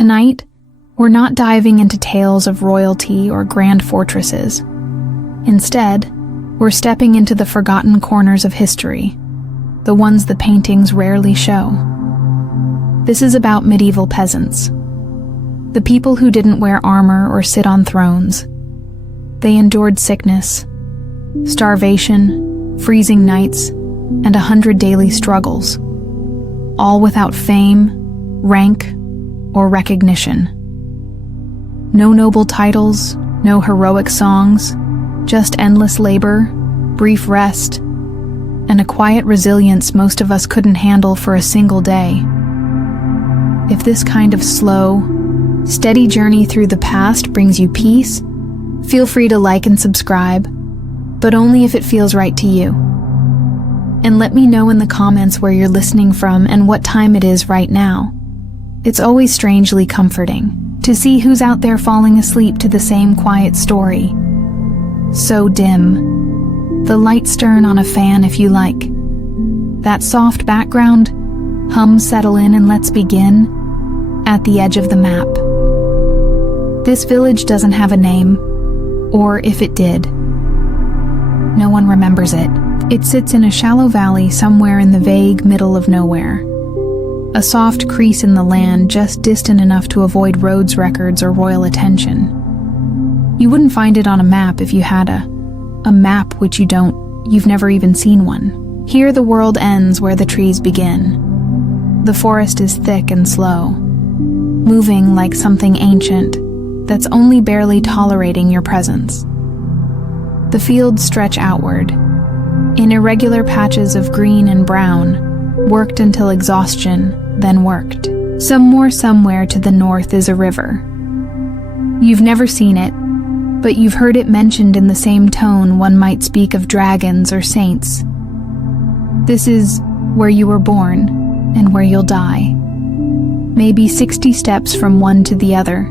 Tonight, we're not diving into tales of royalty or grand fortresses. Instead, we're stepping into the forgotten corners of history, the ones the paintings rarely show. This is about medieval peasants, the people who didn't wear armor or sit on thrones. They endured sickness, starvation, freezing nights, and 100 daily struggles, all without fame, rank, or recognition. No noble titles, no heroic songs, just endless labor, brief rest, and a quiet resilience most of us couldn't handle for a single day. If this kind of slow, steady journey through the past brings you peace, feel free to like and subscribe, but only if it feels right to you. And let me know in the comments where you're listening from and what time it is right now. It's always strangely comforting to see who's out there falling asleep to the same quiet story. So dim. The light stern on a fan if you like. That soft background, hum settle in and let's begin at the edge of the map. This village doesn't have a name, or if it did, no one remembers it. It sits in a shallow valley somewhere in the vague middle of nowhere. A soft crease in the land just distant enough to avoid roads records or royal attention. You wouldn't find it on a map if you had a map which you've never even seen one. Here the world ends where the trees begin. The forest is thick and slow, moving like something ancient that's only barely tolerating your presence. The fields stretch outward, in irregular patches of green and brown, worked until exhaustion, then worked. Somewhere to the north is a river. You've never seen it, but you've heard it mentioned in the same tone one might speak of dragons or saints. This is where you were born and where you'll die. Maybe 60 steps from one to the other.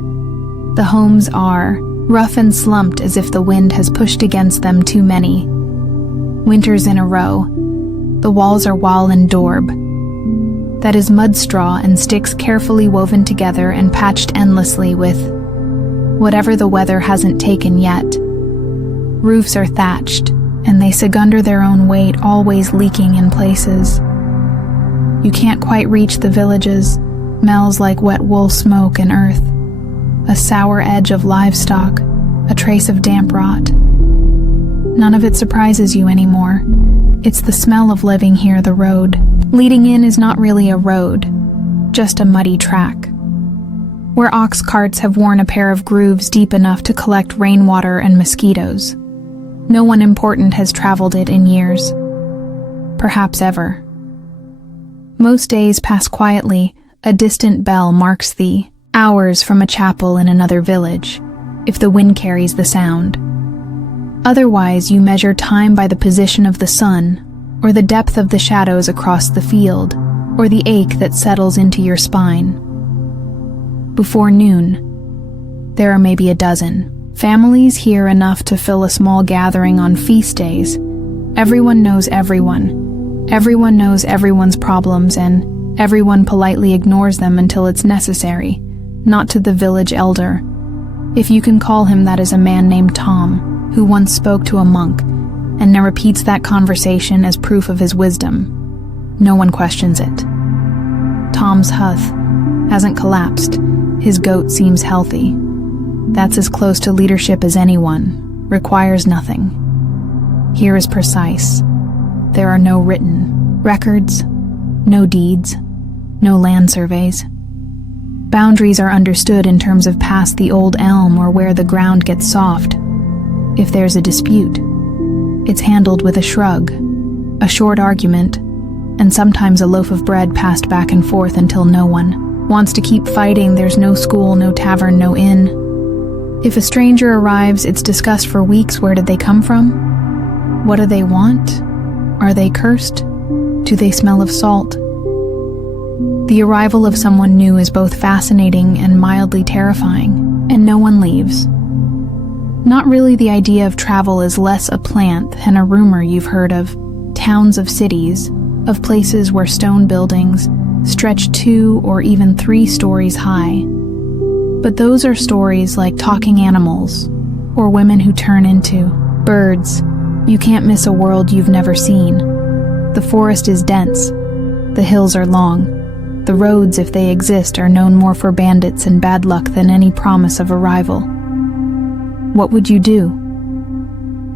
The homes are rough and slumped as if the wind has pushed against them too many. Winters in a row. The walls are wall and daub. That is mud straw and sticks carefully woven together and patched endlessly with whatever the weather hasn't taken yet. Roofs are thatched, and they sag under their own weight, always leaking in places. You can't quite reach the villages, smells like wet wool smoke and earth, a sour edge of livestock, a trace of damp rot. None of it surprises you anymore. It's the smell of living here, the road. Leading in is not really a road, just a muddy track, where ox carts have worn a pair of grooves deep enough to collect rainwater and mosquitoes. No one important has traveled it in years, perhaps ever. Most days pass quietly. A distant bell marks the hours from a chapel in another village, if the wind carries the sound. Otherwise, you measure time by the position of the sun, or the depth of the shadows across the field, or the ache that settles into your spine. Before noon, there are maybe a dozen. Families here enough to fill a small gathering on feast days. Everyone knows everyone. Everyone knows everyone's problems, and everyone politely ignores them until it's necessary, not to the village elder. If you can call him that, is a man named Tom, who once spoke to a monk, and now repeats that conversation as proof of his wisdom. No one questions it. Tom's health hasn't collapsed. His goat seems healthy. That's as close to leadership as anyone. Requires nothing. Here is precise. There are no written records, no deeds, no land surveys. Boundaries are understood in terms of past the old elm or where the ground gets soft. If there's a dispute, it's handled with a shrug, a short argument, and sometimes a loaf of bread passed back and forth until no one wants to keep fighting. There's no school, no tavern, no inn. If a stranger arrives, it's discussed for weeks. Where did they come from? What do they want? Are they cursed? Do they smell of salt? The arrival of someone new is both fascinating and mildly terrifying, and no one leaves. Not really. The idea of travel is less a plant than a rumor you've heard of. Towns of cities, of places where stone buildings stretch 2 or even 3 stories high, But those are stories like talking animals, or women who turn into birds. You can't miss a world you've never seen. The forest is dense. The hills are long. The roads, if they exist, are known more for bandits and bad luck than any promise of arrival. What would you do?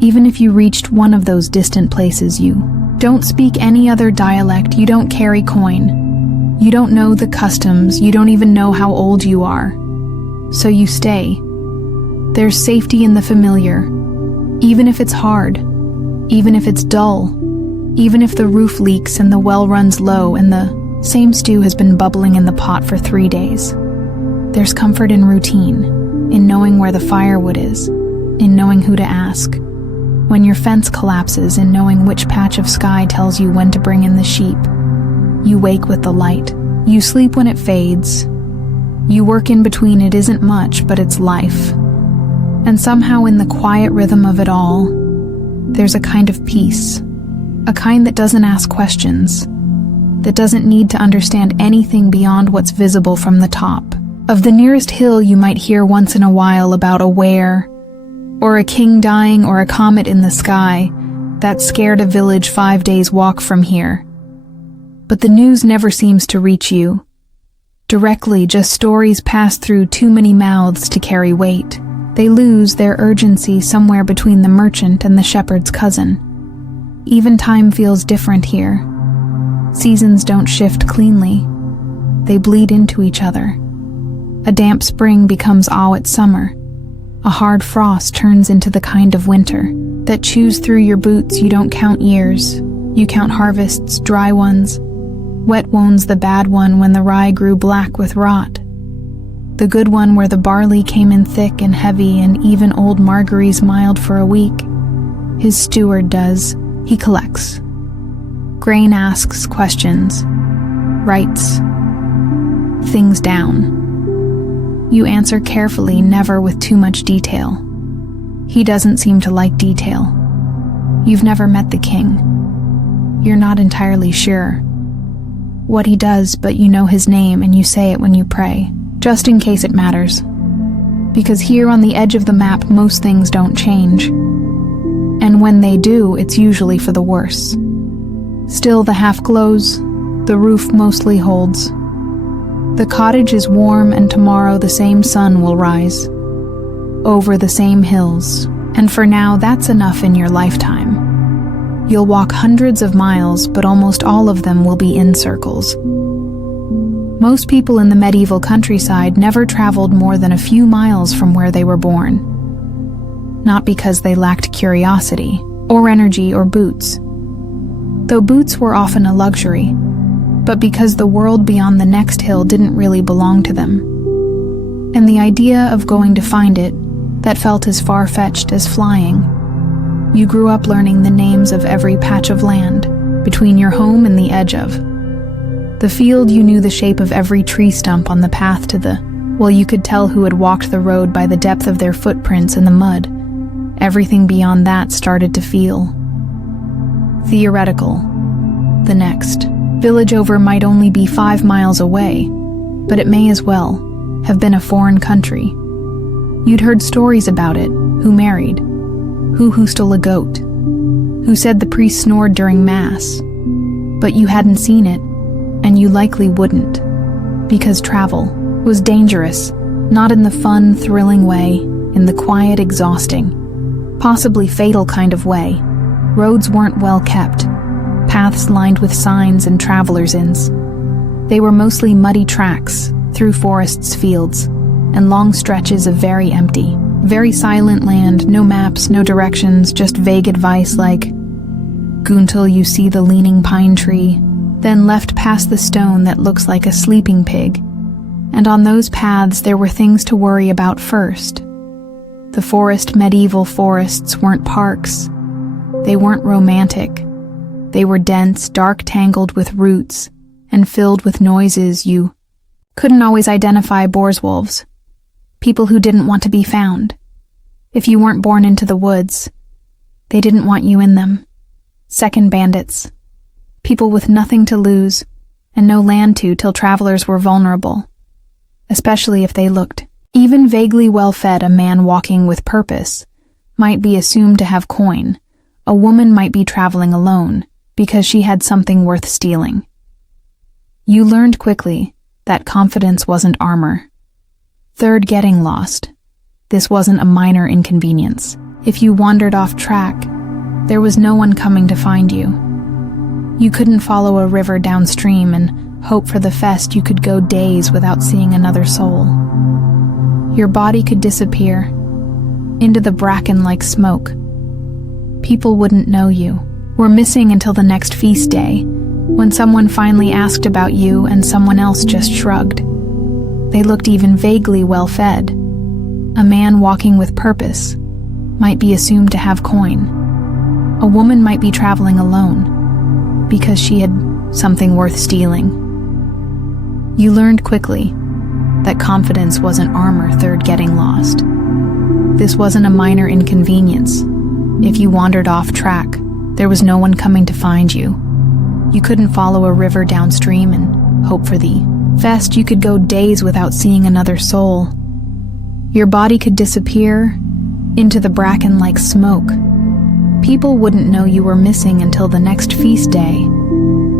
Even if you reached one of those distant places, you don't speak any other dialect, you don't carry coin, you don't know the customs, you don't even know how old you are. So you stay. There's safety in the familiar, even if it's hard, even if it's dull, even if the roof leaks and the well runs low and the same stew has been bubbling in the pot for 3 days. There's comfort in routine, in knowing where the firewood is, in knowing who to ask. When your fence collapses, in knowing which patch of sky tells you when to bring in the sheep. You wake with the light. You sleep when it fades. You work in between. It isn't much, but it's life. And somehow in the quiet rhythm of it all, there's a kind of peace. A kind that doesn't ask questions. That doesn't need to understand anything beyond what's visible from the top. Of the nearest hill you might hear once in a while about a were, or a king dying, or a comet in the sky that scared a village 5 days' walk from here. But the news never seems to reach you directly, just stories pass through too many mouths to carry weight. They lose their urgency somewhere between the merchant and the shepherd's cousin. Even time feels different here. Seasons don't shift cleanly. They bleed into each other. A damp spring becomes it's summer. A hard frost turns into the kind of winter that chews through your boots. You don't count years. You count harvests, dry ones. Wet ones, the bad one when the rye grew black with rot. The good one where the barley came in thick and heavy and even old Margery's mild for a week. His steward does. He collects. Grain asks questions. Writes things down. You answer carefully, never with too much detail. He doesn't seem to like detail. You've never met the king. You're not entirely sure what he does, but you know his name and you say it when you pray, just in case it matters. Because here on the edge of the map, most things don't change. And when they do, it's usually for the worse. Still, the half glows, the roof mostly holds. The cottage is warm, and tomorrow the same sun will rise over the same hills. And for now, that's enough in your lifetime. You'll walk hundreds of miles, but almost all of them will be in circles. Most people in the medieval countryside never traveled more than a few miles from where they were born. Not because they lacked curiosity, or energy, or boots. Though boots were often a luxury, but because the world beyond the next hill didn't really belong to them. And the idea of going to find it, that felt as far-fetched as flying. You grew up learning the names of every patch of land, between your home and the edge of the field. You knew the shape of every tree stump on the path to you could tell who had walked the road by the depth of their footprints in the mud. Everything beyond that started to feel theoretical. The next village over might only be 5 miles away, but it may as well have been a foreign country. You'd heard stories about it, who married, who stole a goat, who said the priest snored during mass, but you hadn't seen it, and you likely wouldn't, because travel was dangerous, not in the fun, thrilling way, in the quiet, exhausting, possibly fatal kind of way. Roads weren't well kept, paths lined with signs and travelers' inns. They were mostly muddy tracks, through forests, fields, and long stretches of very empty, very silent land, no maps, no directions, just vague advice like, "Go until you see the leaning pine tree," then left past the stone that looks like a sleeping pig. And on those paths there were things to worry about first. The medieval forests weren't parks. They weren't romantic. They were dense, dark, tangled with roots, and filled with noises. You couldn't always identify boars, wolves, people who didn't want to be found. If you weren't born into the woods, they didn't want you in them. Second bandits, people with nothing to lose and no land to till travelers were vulnerable, especially if they looked Even vaguely well-fed, a man walking with purpose might be assumed to have coin. A woman might be traveling alone because she had something worth stealing. You learned quickly that confidence wasn't armor. Third, getting lost. This wasn't a minor inconvenience. If you wandered off track, there was no one coming to find you. You couldn't follow a river downstream and hope for the fest. You could go days without seeing another soul. Your body could disappear into the bracken like smoke. People wouldn't know you. Were missing until the next feast day, when someone finally asked about you and someone else just shrugged. They looked even vaguely well-fed. A man walking with purpose might be assumed to have coin. A woman might be traveling alone because she had something worth stealing. You learned quickly that confidence wasn't armor. Third, getting lost. This wasn't a minor inconvenience. If you wandered off track, there was no one coming to find you. You couldn't follow a river downstream and hope for the fest. You could go days without seeing another soul. Your body could disappear into the bracken like smoke. People wouldn't know you were missing until the next feast day,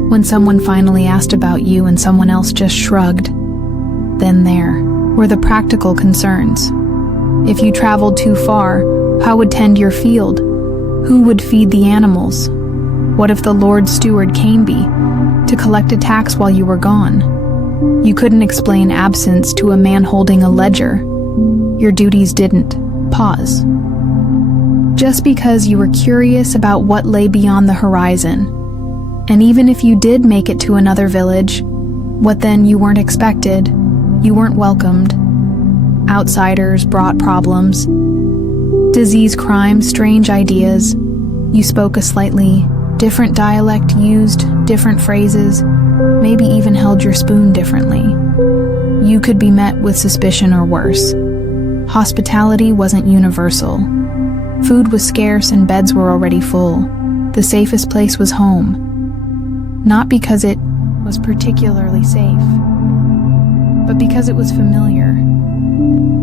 when someone finally asked about you and someone else just shrugged. Then there were the practical concerns. If you traveled too far, how would tend your field? Who would feed the animals? What if the Lord's steward came to collect a tax while you were gone? You couldn't explain absence to a man holding a ledger. Your duties didn't pause. Just because you were curious about what lay beyond the horizon. And even if you did make it to another village, what then? You weren't expected. You weren't welcomed. Outsiders brought problems. Disease, crime, strange ideas. You spoke a slightly different dialect, used different phrases, maybe even held your spoon differently. You could be met with suspicion or worse. Hospitality wasn't universal. Food was scarce and beds were already full. The safest place was home. Not because it was particularly safe, but because it was familiar.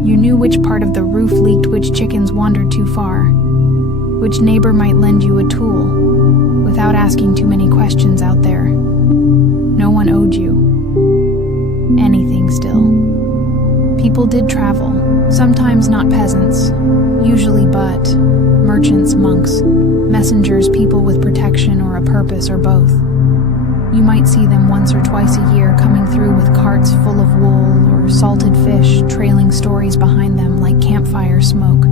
You knew which part of the roof leaked, which chickens wandered too far, which neighbor might lend you a tool without asking too many questions out there. No one owed you anything still. People did travel, sometimes not peasants, usually but merchants, monks, messengers, people with protection or a purpose or both. You might see them once or twice a year coming through with carts full of wool or salted fish, trailing stories behind them like campfire smoke.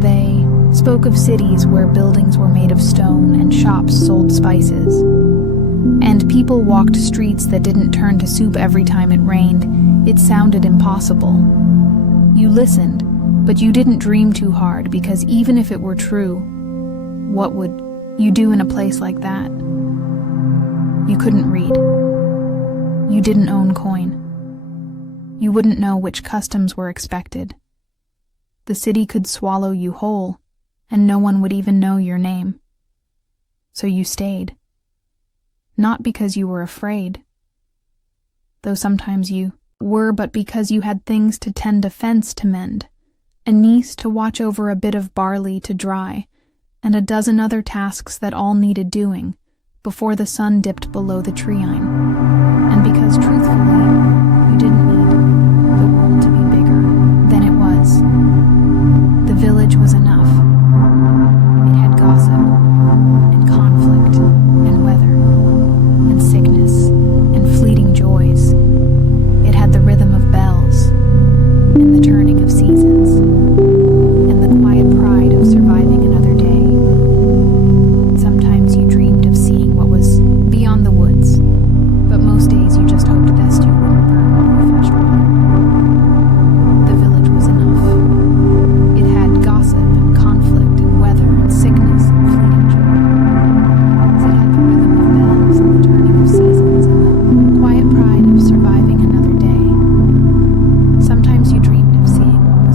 They spoke of cities where buildings were made of stone and shops sold spices. And people walked streets that didn't turn to soup every time it rained. It sounded impossible. You listened, but you didn't dream too hard, because even if it were true, what would you do in a place like that? You couldn't read. You didn't own coin. You wouldn't know which customs were expected. The city could swallow you whole, and no one would even know your name. So you stayed. Not because you were afraid, though sometimes you were, but because you had things to tend, a fence to mend, a niece to watch over, a bit of barley to dry, and a dozen other tasks that all needed doing before the sun dipped below the treeine. And because, truthfully, you didn't need the world to be bigger than it was. The village was enough. It had gossip and conflict and weather and sickness and fleeting joys. It had the rhythm of bells and the turning of seasons and the quiet pride of surviving another day. Sometimes you dreamed of seeing what was beyond the woods, but most days you just hoped that stew wouldn't burn while you fetched water. The village was enough. It had gossip and conflict and weather and sickness and fleeting joy. It had the rhythm of bells and the turning of seasons and the quiet pride of surviving another day. Sometimes you dreamed of seeing what was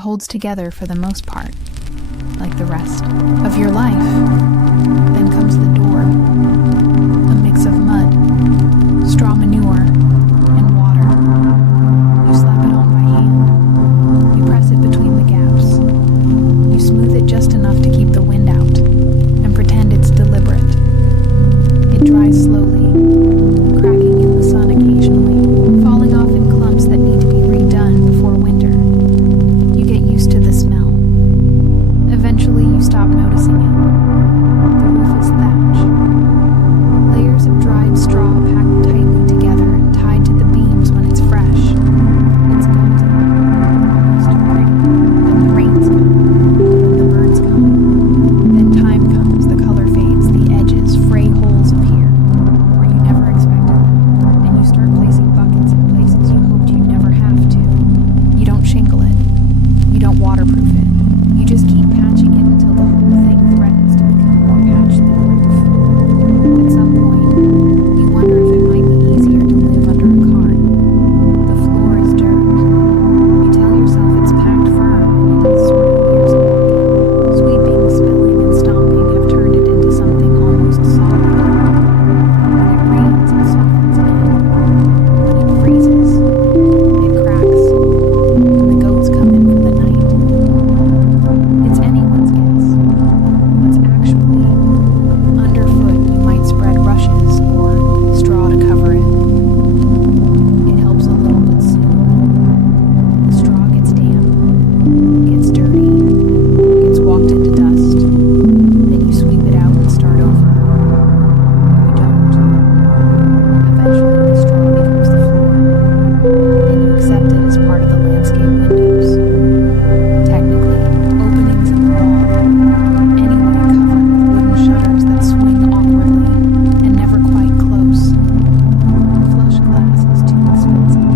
holds together for the most part, like the rest of your life. Then comes the door, a mix of mud, straw manure, and water. You slap it on by hand. You press it between the gaps. You smooth it just enough to keep the wind out, and pretend it's deliberate. It dries slowly, cracking in the sun occasionally, falling off in clumps that need to be redone before winter. You get used to the smell. Eventually, you stop noticing it. The roof is thatch. Layers of dried straw packed tightly together and tied to the beams when it's fresh. It's golden, almost pretty. Then the rains come. Then the birds come. Then time comes, the color fades, the edges, fray holes appear where you never expected them, and you start placing buckets in places you hoped you'd never have to. You don't shingle it. You don't waterproof it. You just keep patching it until the whole thing threatens to become more patched than the roof. At some point, you wonder if it might be easier to live under a cart. The floor is dirt. You tell yourself it's packed firm, and it is sort of years of walking. Sweeping, spilling, and stomping have turned it into something almost solid. When it rains, it softens again. When it freezes, it cracks, and the goats come in for the night. It's anyone's guess. What's actually underfoot, you might spread rushes or straw to cover it. It helps a little, but soon the straw gets damp, gets dirty, gets walked into dust. Then you sweep it out and start over. Or you don't. Eventually, the straw becomes the floor, and you accept it as part of the landscape windows. Technically, openings in the wall, anyway covered with wooden shutters that swing awkwardly and never quite close. Flush glass is too expensive,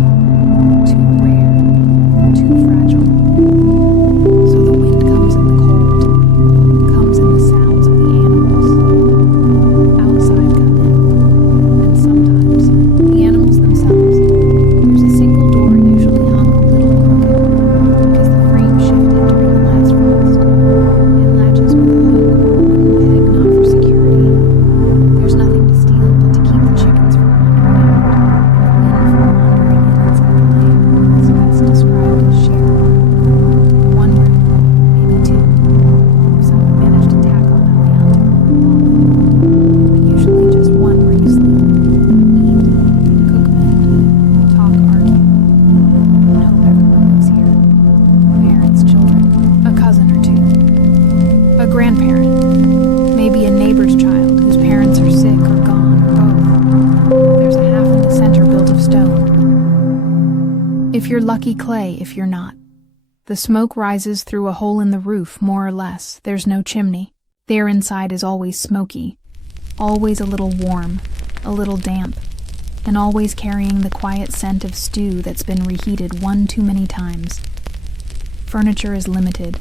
too rare, too fragile. So the wind comes in the cold, comes in the sounds of the animals. Outside come in, and sometimes the animals themselves. There's a single door usually hung a little crooked because the frame shifted during the last frost. It latches with a hook or a wooden peg, not for security. There's nothing to steal but to keep the chickens from wandering out, and the wind from wandering in inside the lamp. It's best described as shared. One room, maybe two, if someone managed to tack on a lantern or a bulb. But usually just one where you sleep, eat, cook, mend, talk, argue. And hope everyone lives here. Parents, children, a cousin or two, a grandparent, maybe a neighbor's child whose parents are sick or gone or both. There's a half in the center built of stone. If you're lucky, clay. If you're not, the smoke rises through a hole in the roof, more or less. There's no chimney. The air inside is always smoky, always a little warm, a little damp, and always carrying the quiet scent of stew that's been reheated one too many times. Furniture is limited.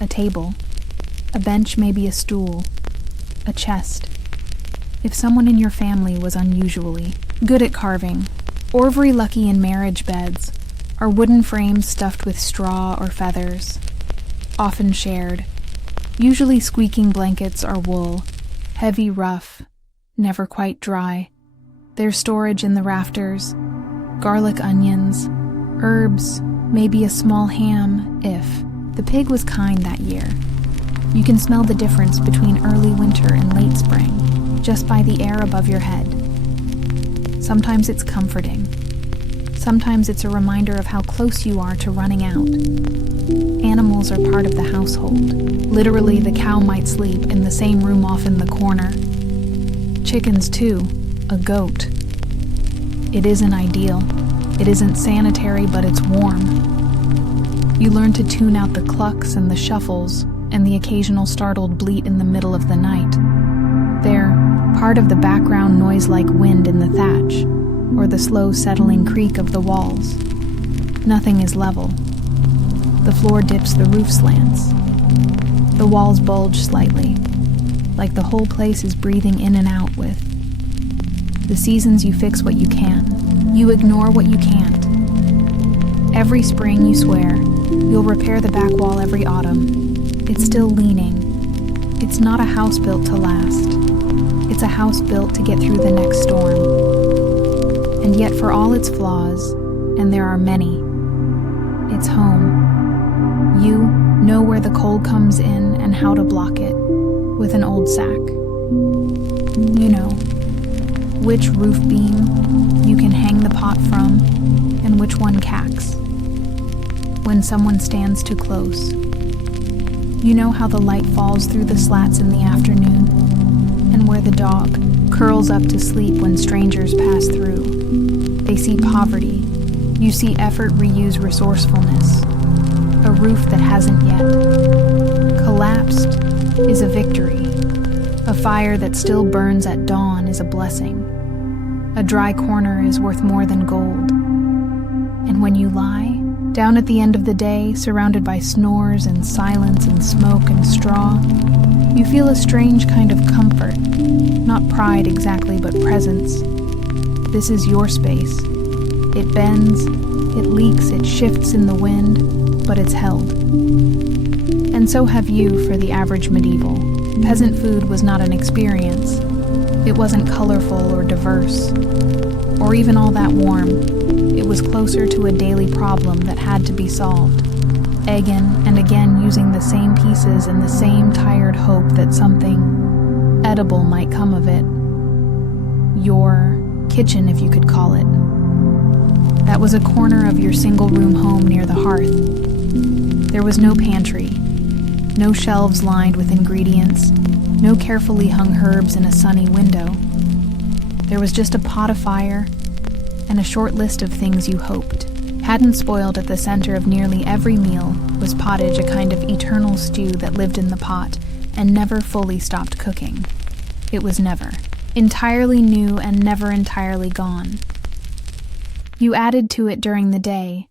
A table, a bench, maybe a stool, a chest. If someone in your family was unusually good at carving, or very lucky in marriage beds, or wooden frames stuffed with straw or feathers, often shared, usually squeaking blankets or wool, heavy, rough, never quite dry. There's storage in the rafters, garlic, onions, herbs, maybe a small ham if the pig was kind that year. You can smell the difference between early winter and late spring just by the air above your head. Sometimes it's comforting. Sometimes it's a reminder of how close you are to running out. Animals are part of the household. Literally, the cow might sleep in the same room off in the corner. Chickens too, a goat. It isn't ideal. It isn't sanitary, but it's warm. You learn to tune out the clucks and the shuffles and the occasional startled bleat in the middle of the night. They're part of the background noise like wind in the thatch, or the slow settling creak of the walls. Nothing is level. The floor dips, the roof slants. The walls bulge slightly, like the whole place is breathing in and out with. The seasons, you fix what you can. You ignore what you can't. Every spring, you swear, You'll repair the back wall every autumn. It's still leaning. It's not a house built to last. It's a house built to get through the next storm. And yet for all its flaws, and there are many, it's home. You know where the cold comes in and how to block it with an old sack. You know which roof beam you can hang the pot from and which one cacks when someone stands too close. You know how the light falls through the slats in the afternoon and where the dog curls up to sleep when strangers pass through. They see poverty. You see effort reuse resourcefulness. A roof that hasn't yet collapsed is a victory. A fire that still burns at dawn is a blessing. A dry corner is worth more than gold. And when you lie, down at the end of the day, surrounded by snores and silence and smoke and straw, you feel a strange kind of comfort. Not pride exactly, but presence. This is your space. It bends, it leaks, it shifts in the wind, but it's held. And so have you for the average medieval. Peasant food was not an experience. It wasn't colorful or diverse, or even all that warm. It was closer to a daily problem that had to be solved. Again and again using the same pieces and the same tired hope that something edible might come of it. Your kitchen, if you could call it. That was a corner of your single-room home near the hearth. There was no pantry, no shelves lined with ingredients, no carefully hung herbs in a sunny window. There was just a pot of fire and a short list of things you hoped hadn't spoiled. At the center of nearly every meal was pottage, a kind of eternal stew that lived in the pot and never fully stopped cooking. It was never entirely new and never entirely gone. You added to it during the day.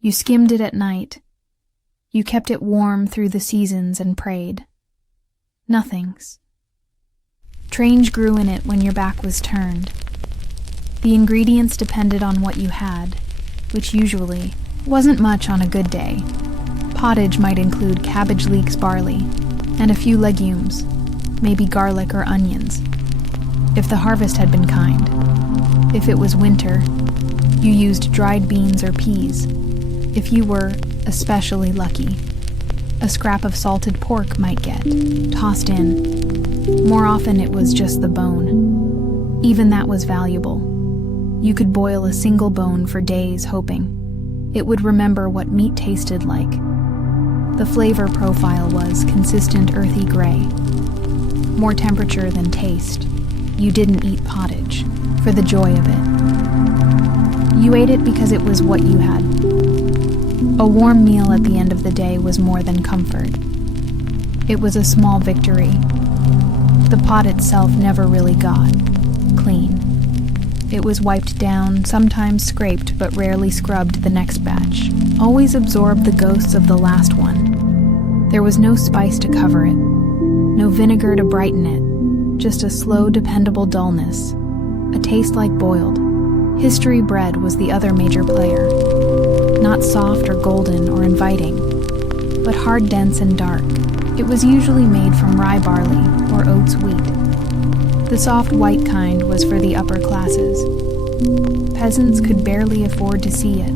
You skimmed it at night. You kept it warm through the seasons and prayed. Nothings. Trange grew in it when your back was turned. The ingredients depended on what you had, which usually wasn't much on a good day. Pottage might include cabbage leeks, barley, and a few legumes, maybe garlic or onions, if the harvest had been kind. If it was winter, you used dried beans or peas. If you were especially lucky, a scrap of salted pork might get tossed in. More often it was just the bone. Even that was valuable. You could boil a single bone for days hoping it would remember what meat tasted like. The flavor profile was consistent earthy gray. More temperature than taste. You didn't eat pottage for the joy of it. You ate it because it was what you had. A warm meal at the end of the day was more than comfort. It was a small victory. The pot itself never really got clean. It was wiped down, sometimes scraped, but rarely scrubbed the next batch. Always absorbed the ghosts of the last one. There was no spice to cover it, no vinegar to brighten it, just a slow, dependable dullness, a taste like boiled. History bread was the other major player. Not soft or golden or inviting, but hard, dense, and dark. It was usually made from rye barley or oats wheat. The soft white kind was for the upper classes. Peasants could barely afford to see it,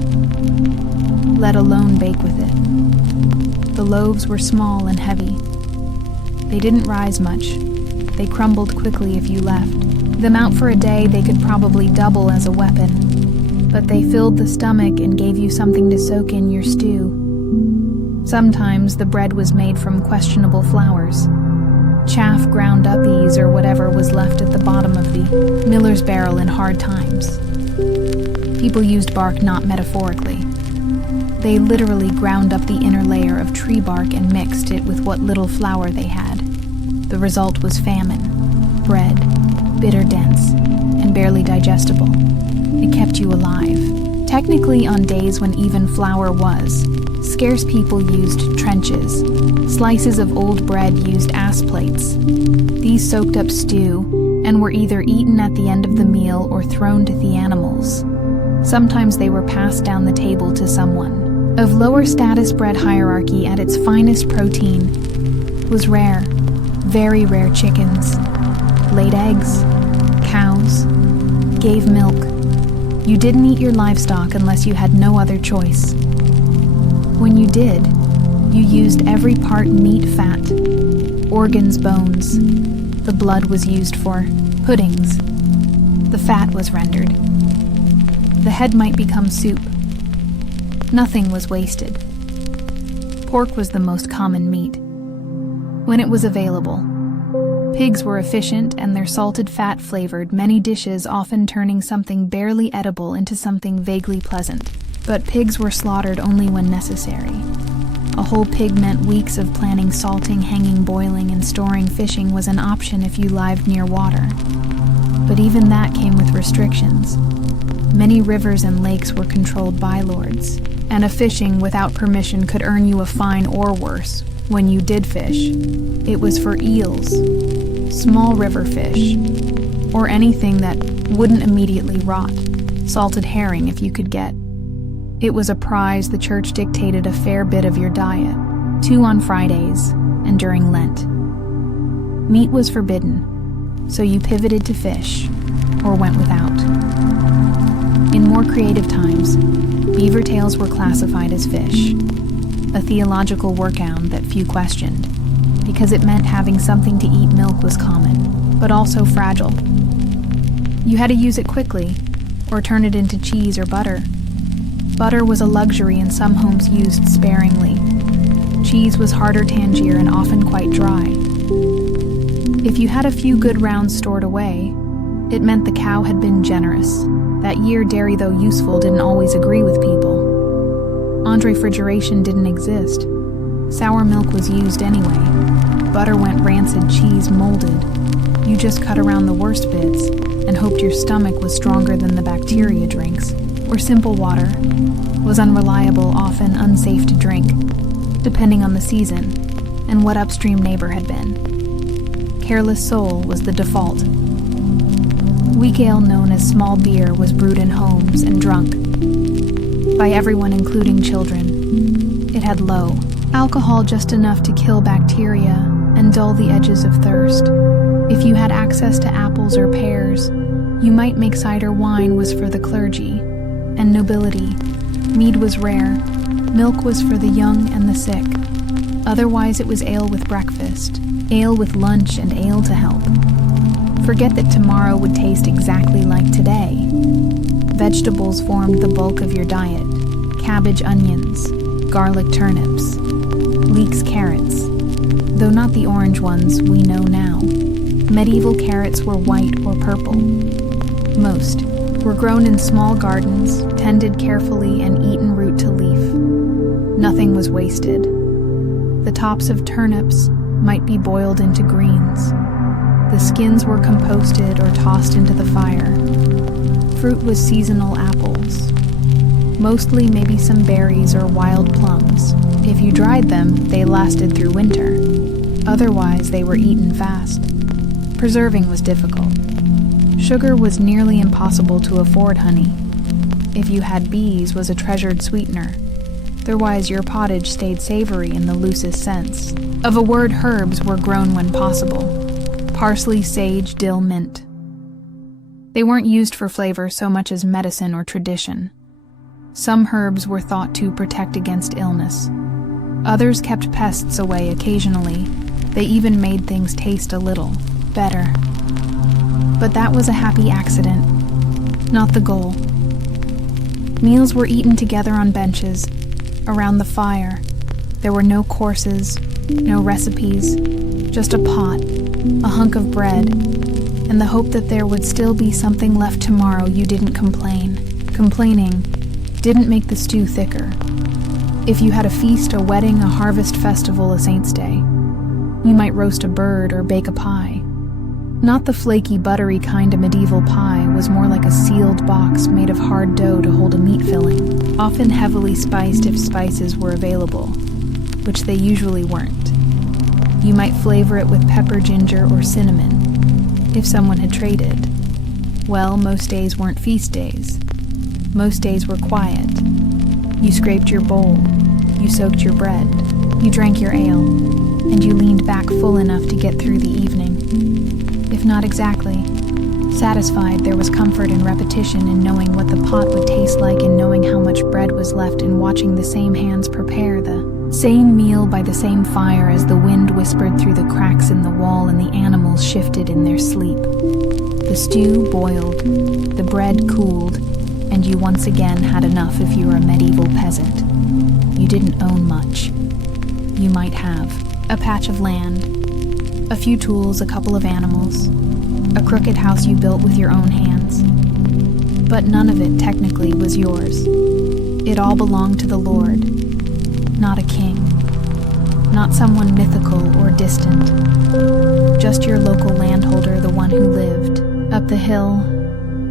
let alone bake with it. The loaves were small and heavy. They didn't rise much. They crumbled quickly if you left. Them out for a day, they could probably double as a weapon. But they filled the stomach and gave you something to soak in your stew. Sometimes the bread was made from questionable flours. Chaff, ground uppies, or whatever was left at the bottom of the miller's barrel in hard times. People used bark not metaphorically. They literally ground up the inner layer of tree bark and mixed it with what little flour they had. The result was famine. Bread, bitter, dense, and barely digestible. It kept you alive. Technically, on days when even flour was scarce, people used trenches. Slices of old bread used ass plates. These soaked up stew and were either eaten at the end of the meal or thrown to the animals. Sometimes they were passed down the table to someone. Of lower status bread hierarchy at its finest, protein was rare, very rare chickens, laid eggs, cows, gave milk. You didn't eat your livestock unless you had no other choice. When you did, you used every part: meat, fat, organs, bones. The blood was used for puddings. The fat was rendered. The head might become soup. Nothing was wasted. Pork was the most common meat when it was available. Pigs were efficient, and their salted fat flavored many dishes, often turning something barely edible into something vaguely pleasant. But pigs were slaughtered only when necessary. A whole pig meant weeks of planning, salting, hanging, boiling, and storing. Fishing was an option if you lived near water. But even that came with restrictions. Many rivers and lakes were controlled by lords, and a fishing without permission could earn you a fine, or worse, when you did fish, it was for eels, small river fish, or anything that wouldn't immediately rot. Salted herring if you could get. It was a prize. The church dictated a fair bit of your diet, 2 on Fridays and during Lent. Meat was forbidden, so you pivoted to fish, or went without. In more creative times, beaver tails were classified as fish, a theological workaround that few questioned, because it meant having something to eat. Milk was common, but also fragile. You had to use it quickly, or turn it into cheese or butter. Butter was a luxury, and some homes used sparingly. Cheese was harder, tangier, and often quite dry. If you had a few good rounds stored away, it meant the cow had been generous. That year, dairy, though useful, didn't always agree with people. Refrigeration didn't exist. Sour milk was used anyway. Butter went rancid, cheese molded. You just cut around the worst bits and hoped your stomach was stronger than the bacteria. Drinks, or simple water, was unreliable, often unsafe to drink, depending on the season and what upstream neighbor had been. Careless soul was the default. Weak ale, known as small beer, was brewed in homes and drunk by everyone, including children. It had low alcohol, just enough to kill bacteria and dull the edges of thirst. If you had access to apples or pears, you might make cider. Wine was for the clergy and nobility. Mead was rare. Milk was for the young and the sick. Otherwise, it was ale with breakfast, ale with lunch, and ale to help. Forget that tomorrow would taste exactly like today. Vegetables formed the bulk of your diet: cabbage, onions, garlic, turnips, leeks, carrots, though not the orange ones we know now. Medieval carrots were white or purple. Most were grown in small gardens, tended carefully, and eaten root to leaf. Nothing was wasted. The tops of turnips might be boiled into greens. The skins were composted or tossed into the fire. Fruit was seasonal apples. Mostly maybe some berries or wild plums. If you dried them, they lasted through winter. Otherwise, they were eaten fast. Preserving was difficult. Sugar was nearly impossible to afford. Honey, if you had bees, was a treasured sweetener. Otherwise, your pottage stayed savory in the loosest sense of a word. Herbs were grown when possible: parsley, sage, dill, mint. They weren't used for flavor so much as medicine or tradition. Some herbs were thought to protect against illness. Others kept pests away. Occasionally, they even made things taste a little better. But that was a happy accident, not the goal. Meals were eaten together on benches, around the fire. There were no courses, no recipes, just a pot, a hunk of bread, and the hope that there would still be something left tomorrow. You didn't complain. Complaining didn't make the stew thicker. If you had a feast, a wedding, a harvest festival, a saint's day, you might roast a bird or bake a pie. Not the flaky, buttery kind. A medieval pie was more like a sealed box made of hard dough to hold a meat filling, often heavily spiced if spices were available, which they usually weren't. You might flavor it with pepper, ginger, or cinnamon, if someone had traded. Well, most days weren't feast days. Most days were quiet. You scraped your bowl, you soaked your bread, you drank your ale, and you leaned back full enough to get through the evening. If not exactly satisfied, there was comfort in repetition, in knowing what the pot would taste like, in knowing how much bread was left, in watching the same hands prepare the same meal by the same fire as the wind whispered through the cracks in the wall and the animals shifted in their sleep. The stew boiled, the bread cooled, and you once again had enough if you were a medieval peasant. You didn't own much. You might have a patch of land, a few tools, a couple of animals, a crooked house you built with your own hands. But none of it technically was yours. It all belonged to the Lord, not a king, not someone mythical or distant, just your local landholder, the one who lived up the hill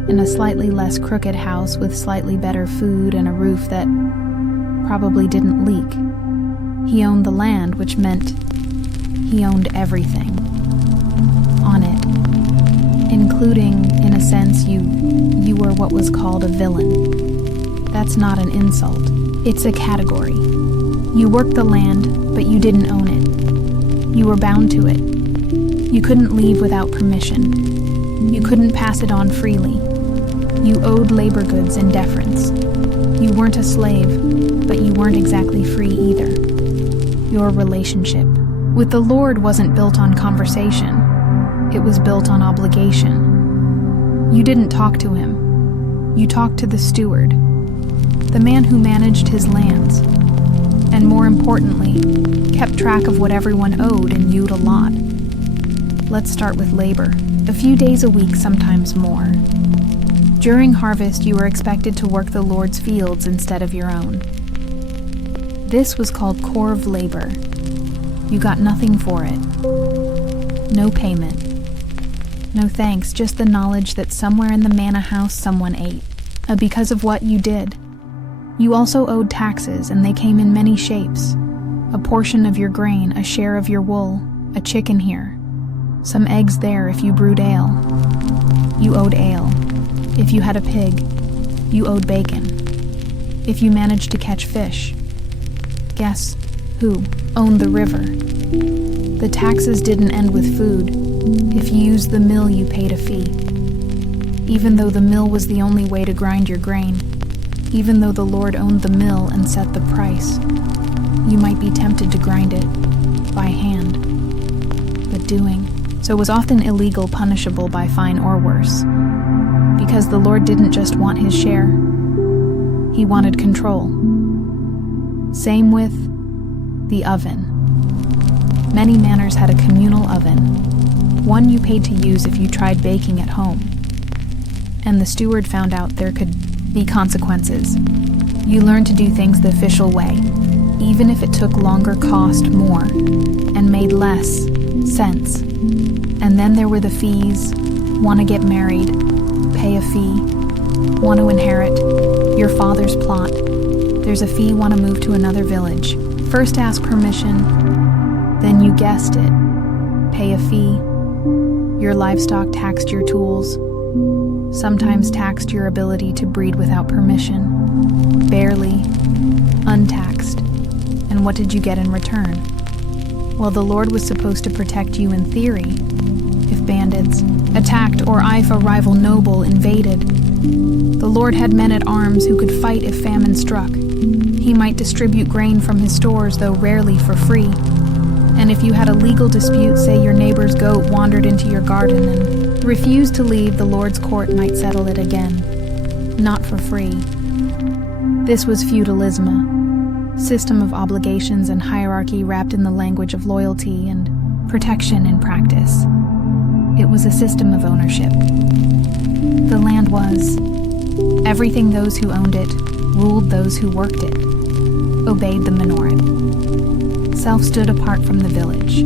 in a slightly less crooked house with slightly better food and a roof that probably didn't leak. He owned the land, which meant he owned everything on it, including, in a sense, you were what was called a villain. That's not an insult. It's a category. You worked the land, but you didn't own it. You were bound to it. You couldn't leave without permission. You couldn't pass it on freely. You owed labor goods and deference. You weren't a slave, but you weren't exactly free either. Your relationship with the Lord wasn't built on conversation. It was built on obligation. You didn't talk to him. You talked to the steward, the man who managed his lands, and more importantly, kept track of what everyone owed and you'd a lot. Let's start with labor. A few days a week, sometimes more. During harvest, you were expected to work the Lord's fields instead of your own. This was called corv labor. You got nothing for it. No payment. No thanks, just the knowledge that somewhere in the manor house someone ate, because of what you did. You also owed taxes, and they came in many shapes. A portion of your grain, a share of your wool, a chicken here, some eggs there if you brewed ale. You owed ale. If you had a pig, you owed bacon. If you managed to catch fish, guess who owned the river? The taxes didn't end with food. If you used the mill, you paid a fee. Even though the mill was the only way to grind your grain, even though the Lord owned the mill and set the price, you might be tempted to grind it by hand. But doing so was often illegal, punishable by fine or worse. Because the Lord didn't just want his share, he wanted control. Same with the oven. Many manors had a communal oven, one you paid to use if you tried baking at home. And the steward found out there could be consequences. You learned to do things the official way, even if it took longer, cost more, and made less sense. And then there were the fees. Want to get married? Pay a fee. Want to inherit your father's plot? There's a fee. Want to move to another village? First ask permission, then you guessed it, pay a fee. Your livestock taxed your tools, sometimes taxed your ability to breed without permission, barely, untaxed. And what did you get in return? Well, the Lord was supposed to protect you in theory. If bandits attacked or if a rival noble invaded, the Lord had men at arms who could fight if famine struck. He might distribute grain from his stores, though rarely for free. And if you had a legal dispute, say your neighbor's goat wandered into your garden and refused to leave, the Lord's court might settle it again, not for free. This was feudalism, a system of obligations and hierarchy wrapped in the language of loyalty and protection in practice. It was a system of ownership. The land was everything. Those who owned it ruled those who worked it, obeyed the minority. Self stood apart from the village,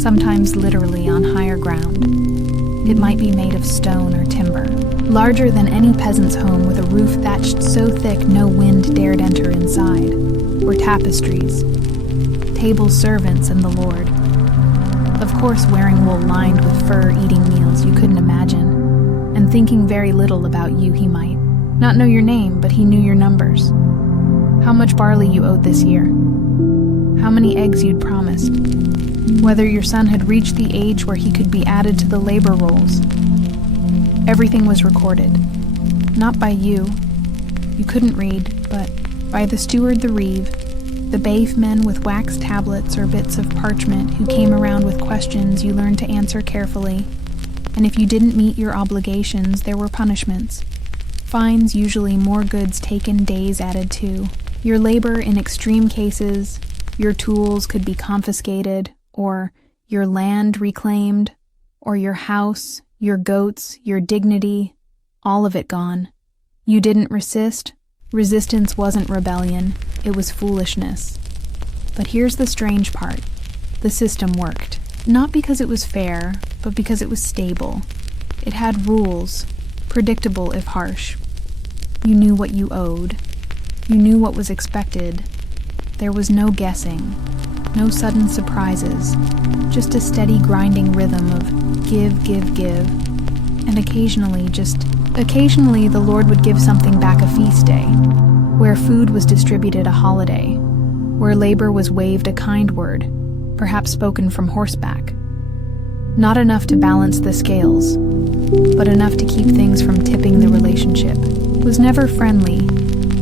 sometimes literally on higher ground. It might be made of stone or timber, larger than any peasant's home, with a roof thatched so thick no wind dared enter inside, or tapestries, tables, servants, and the Lord. Of course, wearing wool lined with fur, eating meals you couldn't imagine, and thinking very little about you. He might not know your name, but he knew your numbers. how much barley you owed this year, how many eggs you'd promised, whether your son had reached the age where he could be added to the labor rolls. Everything was recorded, not by you couldn't read, but by the steward the reeve, the baith men with wax tablets or bits of parchment who came around with questions you learned to answer carefully, and if you didn't meet your obligations, there were punishments. Fines, usually more goods taken, days added to. Your labor in extreme cases, your tools could be confiscated, or your land reclaimed, or your house, your goats, your dignity, all of it gone. You didn't resist. Resistance wasn't rebellion, it was foolishness. But here's the strange part. The system worked. Not because it was fair, but because it was stable. It had rules, predictable if harsh. You knew what you owed. You knew what was expected. There was no guessing, no sudden surprises, just a steady grinding rhythm of give, give, give. And occasionally, the Lord would give something back, a feast day, where food was distributed, a holiday, where labor was waved, a kind word, perhaps spoken from horseback. Not enough to balance the scales, but enough to keep things from tipping the relationship. It was never friendly,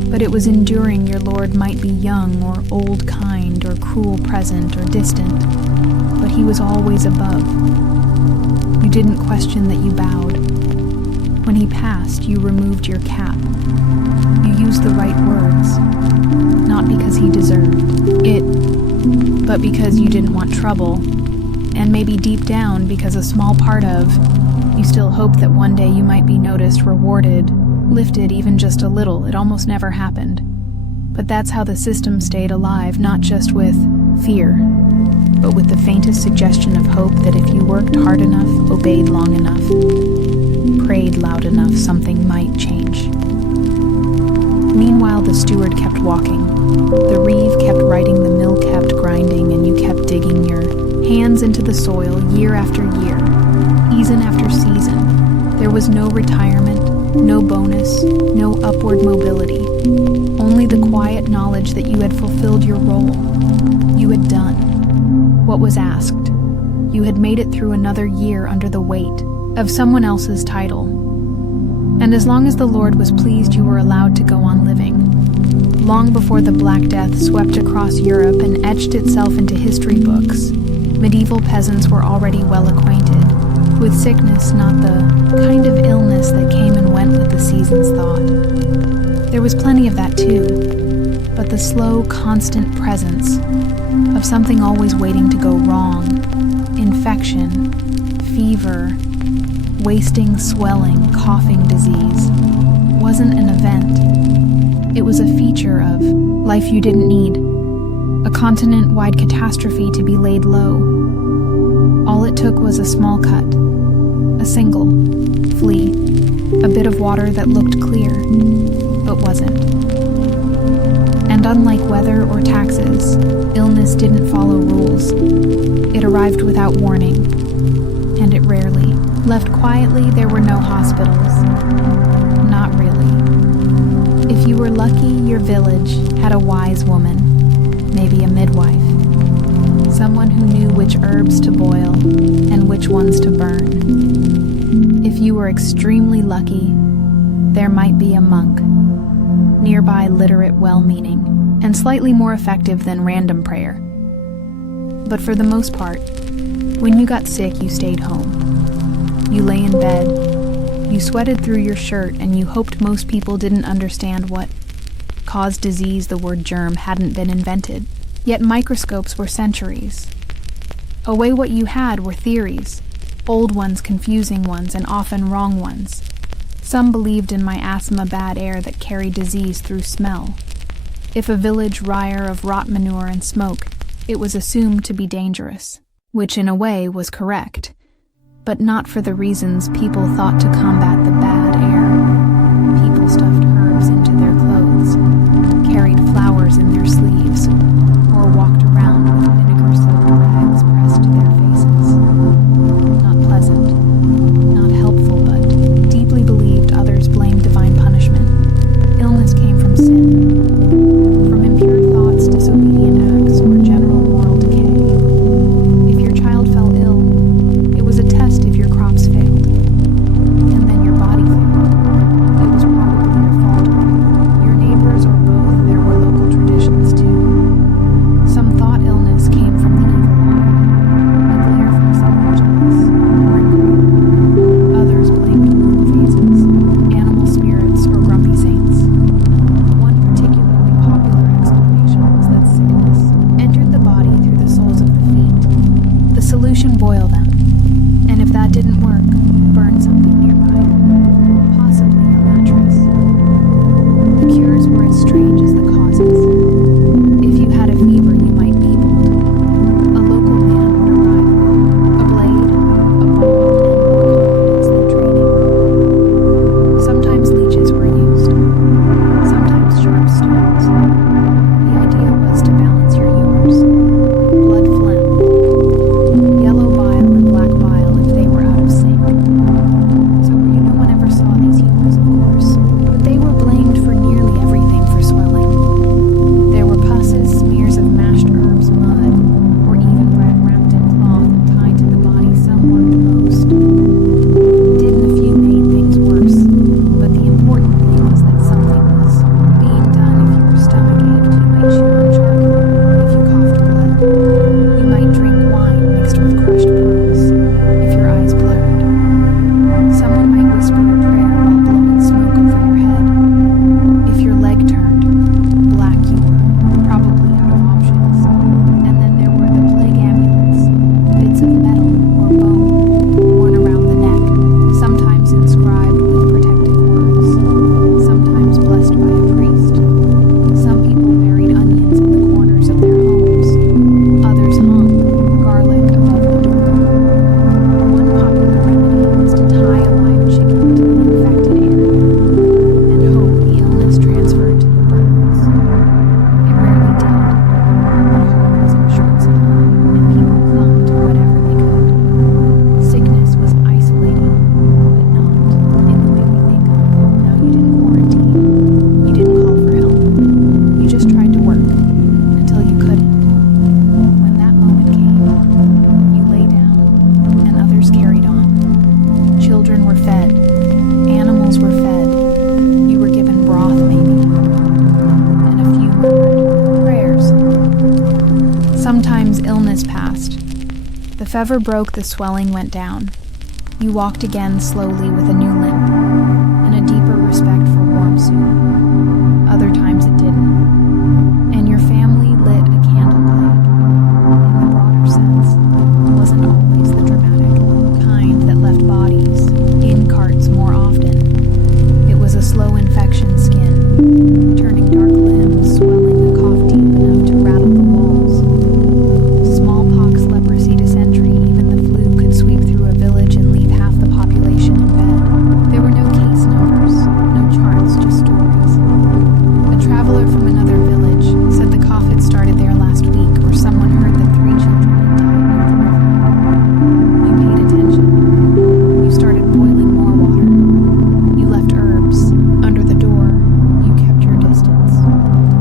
but it was enduring. Your Lord might be young or old, kind or cruel, present or distant, but he was always above. You didn't question that you bowed. When he passed, you removed your cap. You used the right words, not because he deserved it, but because you didn't want trouble, and maybe deep down because a small part of you still hoped that one day you might be noticed, rewarded, lifted even just a little. It almost never happened. But that's how the system stayed alive, not just with fear, but with the faintest suggestion of hope that if you worked hard enough, obeyed long enough, prayed loud enough, something might change. Meanwhile, the steward kept walking. The reeve kept writing, the mill kept grinding, and you kept digging your hands into the soil year after year, season after season. There was no retirement, no bonus, no upward mobility. Only the quiet knowledge that you had fulfilled your role. You had done what was asked. You had made it through another year under the weight of someone else's title. And as long as the Lord was pleased, you were allowed to go on living. Long before the Black Death swept across Europe and etched itself into history books, medieval peasants were already well acquainted with sickness, not the kind of illness that came and went with the season's thought. There was plenty of that too, but the slow, constant presence of something always waiting to go wrong, infection, fever, wasting, swelling, coughing disease, wasn't an event. It was a feature of life you didn't need, a continent-wide catastrophe to be laid low. All it took was a small cut, a single flea, a bit of water that looked clear, but wasn't. And unlike weather or taxes, illness didn't follow rules. It arrived without warning, and it rarely. Left quietly, there were no hospitals. Not really. If you were lucky, your village had a wise woman, maybe a midwife, someone who knew which herbs to boil and which ones to burn. If you were extremely lucky, there might be a monk, nearby, literate, well-meaning, and slightly more effective than random prayer. But for the most part, when you got sick, you stayed home. You lay in bed, you sweated through your shirt, and you hoped most people didn't understand what caused disease. The word germ hadn't been invented, yet microscopes were centuries away. What you had were theories, old ones, confusing ones, and often wrong ones. Some believed in miasma, bad air that carried disease through smell. If a village rioted of rot manure and smoke, it was assumed to be dangerous, which in a way was correct, but not for the reasons people thought to combat the bad air. People stuffed herbs into their clothes, carried flowers in their sleeves, or walked around with vinegar-soaked rags pressed to their faces. Not pleasant, not helpful, but deeply believed. Others blamed divine punishment. Illness came from sin, from If ever broke, the swelling went down. You walked again slowly with a new limp, and a deeper respect for warm soup. Other times it didn't. And your family lit a candle plague. In the broader sense, it wasn't always the dramatic kind that left bodies in carts more often. It was a slow infection skin, turning dark limbs, swelling a cough deep enough to rattle the walls. Smallpox, leprosy, dysentery, even the flu could sweep through a village and leave half the population in bed. There were no case numbers, no charts, just stories. A traveler from another village said the cough had started there last week, or someone heard that 3 children had died near the river. You paid attention. You started boiling more water. You left herbs under the door. You kept your distance,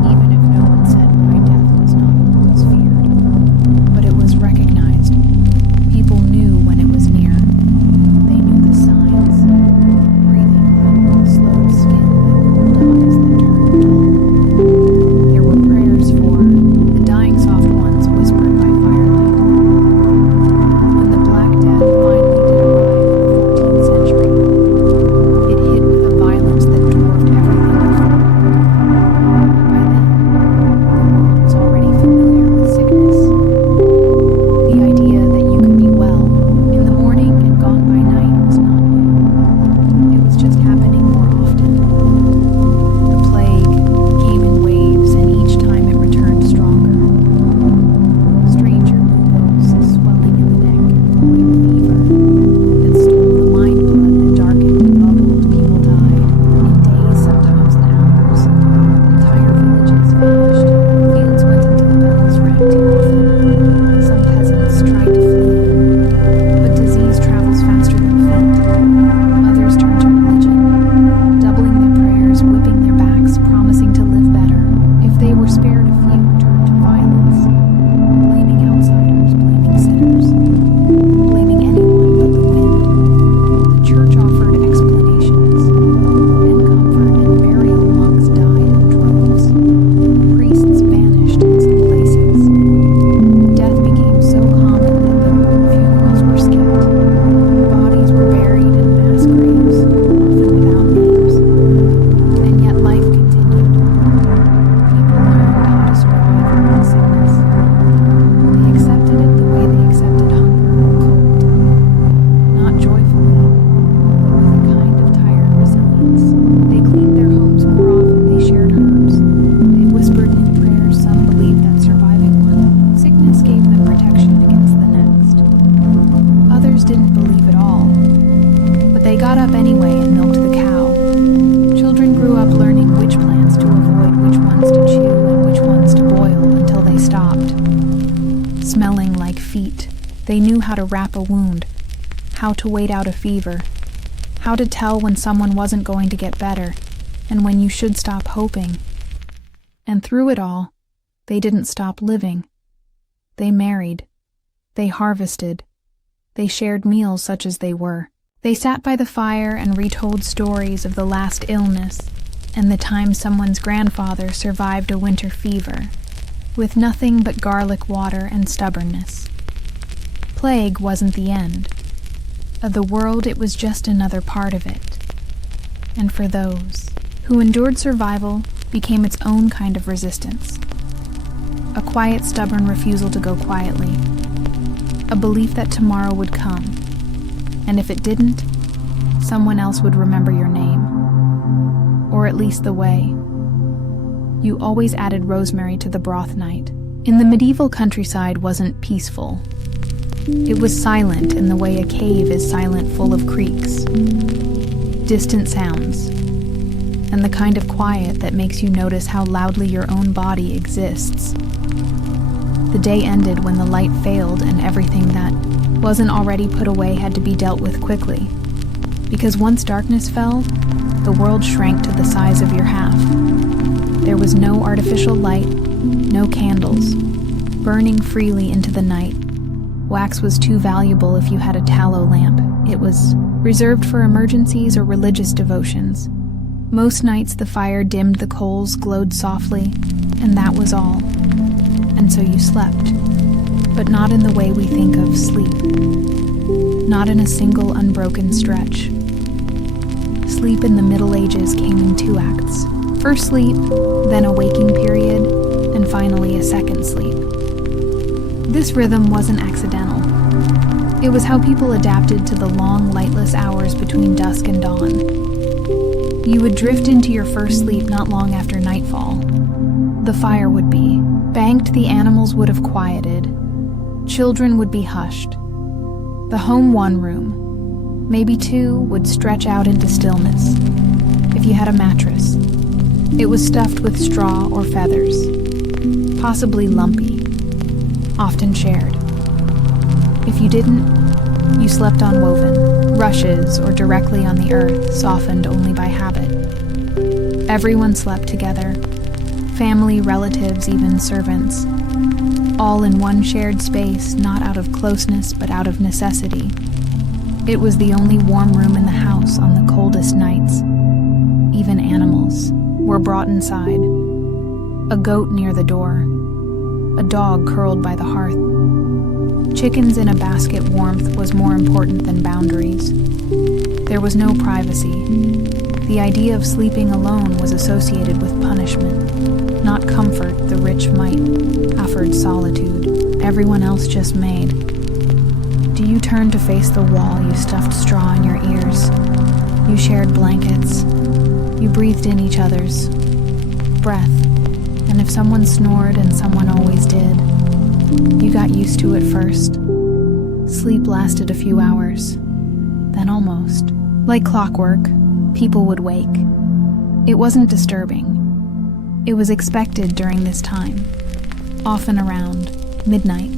even if no one said why death was not always feared. But it was recognized. People knew when it was near. They knew the signs. Breathing that slowed skin, that cooled eyes that turned dull. There were prayers for the dying soft ones whispered by firelight. When the Black Death finally did arrive in the 14th century, it hit with a violence that dwarfed everything before. By then, the world was already familiar with sickness. The idea that you could be well in the morning and gone by night was not new. It was just happening more often. The plague came in waves, and each time it returned stronger. Stranger mucos, swelling in the neck, weird fever that stole the mind blood that darkened and bubbled. People died in days, sometimes in hours. Entire villages vanished. Fields went into the bells, rang too often. Some peasants tried to flee, but disease travels faster than feet. Others turned to religion, doubling their prayers, whipping their backs, promising to live better. If they were spared, a few turned to violence, blaming outsiders, blaming sinners, blaming anyone but the wind. The church offered explanations, and comfort and burial. Monks died in droves. Priests vanished in some places. Death became so common that the funerals were skipped. Bodies were buried in mass graves, often without names. And yet life continued. People learned how to survive around sickness. They accepted it the way they accepted hunger or cold. Not joyfully, but with a kind of tired resilience. They cleaned their homes more often. They shared herbs. They whispered new prayers. Some believed that surviving one sickness gave them protection against the next. Others didn't believe at all. But they got up anyway and milked the cow. Children grew up learning which plants to avoid, which ones to chew, and which ones to boil until they stopped. Smelling like feet, they knew how to wrap a wound, how to wait out a fever, how to tell when someone wasn't going to get better, and when you should stop hoping. And through it all, they didn't stop living. They married. They harvested. They shared meals such as they were. They sat by the fire and retold stories of the last illness and the time someone's grandfather survived a winter fever with nothing but garlic water and stubbornness. Plague wasn't the end. Of the world, it was just another part of it. And for those who endured survival became its own kind of resistance. A quiet, stubborn refusal to go quietly. A belief that tomorrow would come. And if it didn't, someone else would remember your name. Or at least the way. You always added rosemary to the broth night. In the medieval countryside wasn't peaceful. It was silent in the way a cave is silent, full of creaks, distant sounds, and the kind of quiet that makes you notice how loudly your own body exists. The day ended when the light failed and everything that wasn't already put away had to be dealt with quickly. Because once darkness fell, the world shrank to the size of your half. There was no artificial light, no candles, burning freely into the night. Wax was too valuable if you had a tallow lamp. It was reserved for emergencies or religious devotions. Most nights the fire dimmed the coals, glowed softly, and that was all. And so you slept. but not in the way we think of sleep. Not in a single unbroken stretch. Sleep in the Middle Ages came in 2 acts. First sleep, then a waking period, and finally a second sleep. This rhythm wasn't accidental. It was how people adapted to the long, lightless hours between dusk and dawn. You would drift into your first sleep not long after nightfall. The fire would be banked, the animals would have quieted, children would be hushed. The home one room, maybe 2, would stretch out into stillness. If you had a mattress, it was stuffed with straw or feathers, possibly lumpy, often shared. If you didn't, you slept on woven, rushes, or directly on the earth, softened only by habit. Everyone slept together, family, relatives, even servants, all in one shared space, not out of closeness but out of necessity. It was the only warm room in the house on the coldest nights. Even animals were brought inside. A goat near the door, a dog curled by the hearth. Chickens in a basket. Warmth was more important than boundaries. There was no privacy. The idea of sleeping alone was associated with punishment, not comfort. The rich might offered solitude. Everyone else just made. Do you turn to face the wall? You stuffed straw in your ears. You shared blankets. You breathed in each other's breath. And if someone snored, and someone always did, you got used to it first. Sleep lasted a few hours, then almost. Like clockwork, people would wake. It wasn't disturbing. It was expected during this time, often around midnight.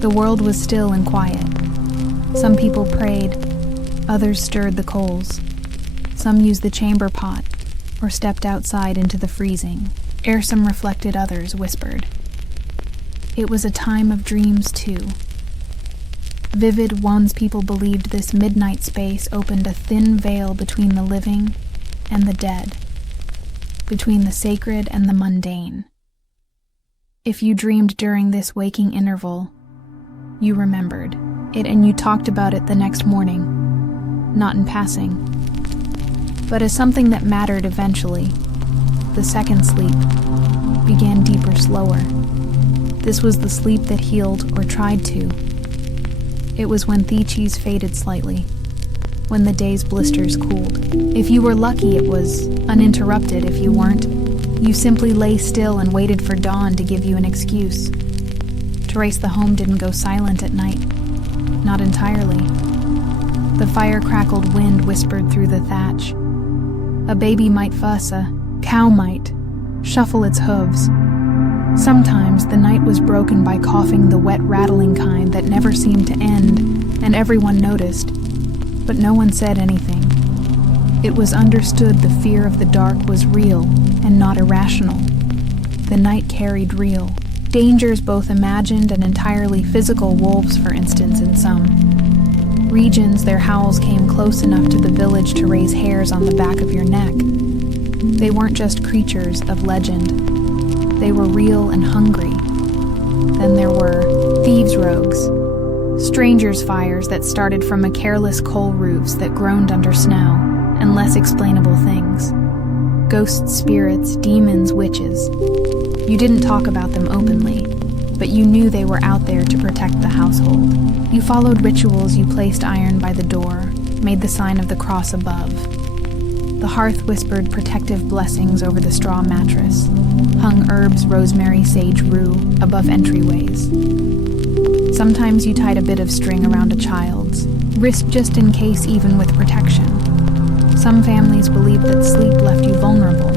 The world was still and quiet. Some people prayed, others stirred the coals. Some used the chamber pot, or stepped outside into the freezing air. Some reflected, others whispered. It was a time of dreams, too. Vivid ones. People believed this midnight space opened a thin veil between the living and the dead, between the sacred and the mundane. If you dreamed during this waking interval, you remembered it and you talked about it the next morning, not in passing, but as something that mattered eventually. The second sleep began deeper, slower. This was the sleep that healed, or tried to. It was when Theches faded slightly, when the day's blisters cooled. If you were lucky, it was uninterrupted. If you weren't, you simply lay still and waited for dawn to give you an excuse. Therese, the home didn't go silent at night. Not entirely. The fire crackled, wind whispered through the thatch. A baby might fuss, a cow might shuffle its hooves. Sometimes the night was broken by coughing, the wet, rattling kind that never seemed to end, and everyone noticed, but no one said anything. It was understood the fear of the dark was real and not irrational. The night carried real dangers, both imagined and entirely physical. Wolves, for instance, in some regions, their howls came close enough to the village to raise hairs on the back of your neck. They weren't just creatures of legend. They were real and hungry. Then there were thieves' rogues, strangers' fires that started from a careless coal roofs that groaned under snow, and less explainable things. Ghosts, spirits, demons, witches. You didn't talk about them openly, but you knew they were out there to protect the household. You followed rituals. You placed iron by the door, made the sign of the cross above. The hearth whispered protective blessings over the straw mattress, hung herbs, rosemary, sage, rue above entryways. Sometimes you tied a bit of string around a child's wrist just in case, even with protection. Some families believed that sleep left you vulnerable,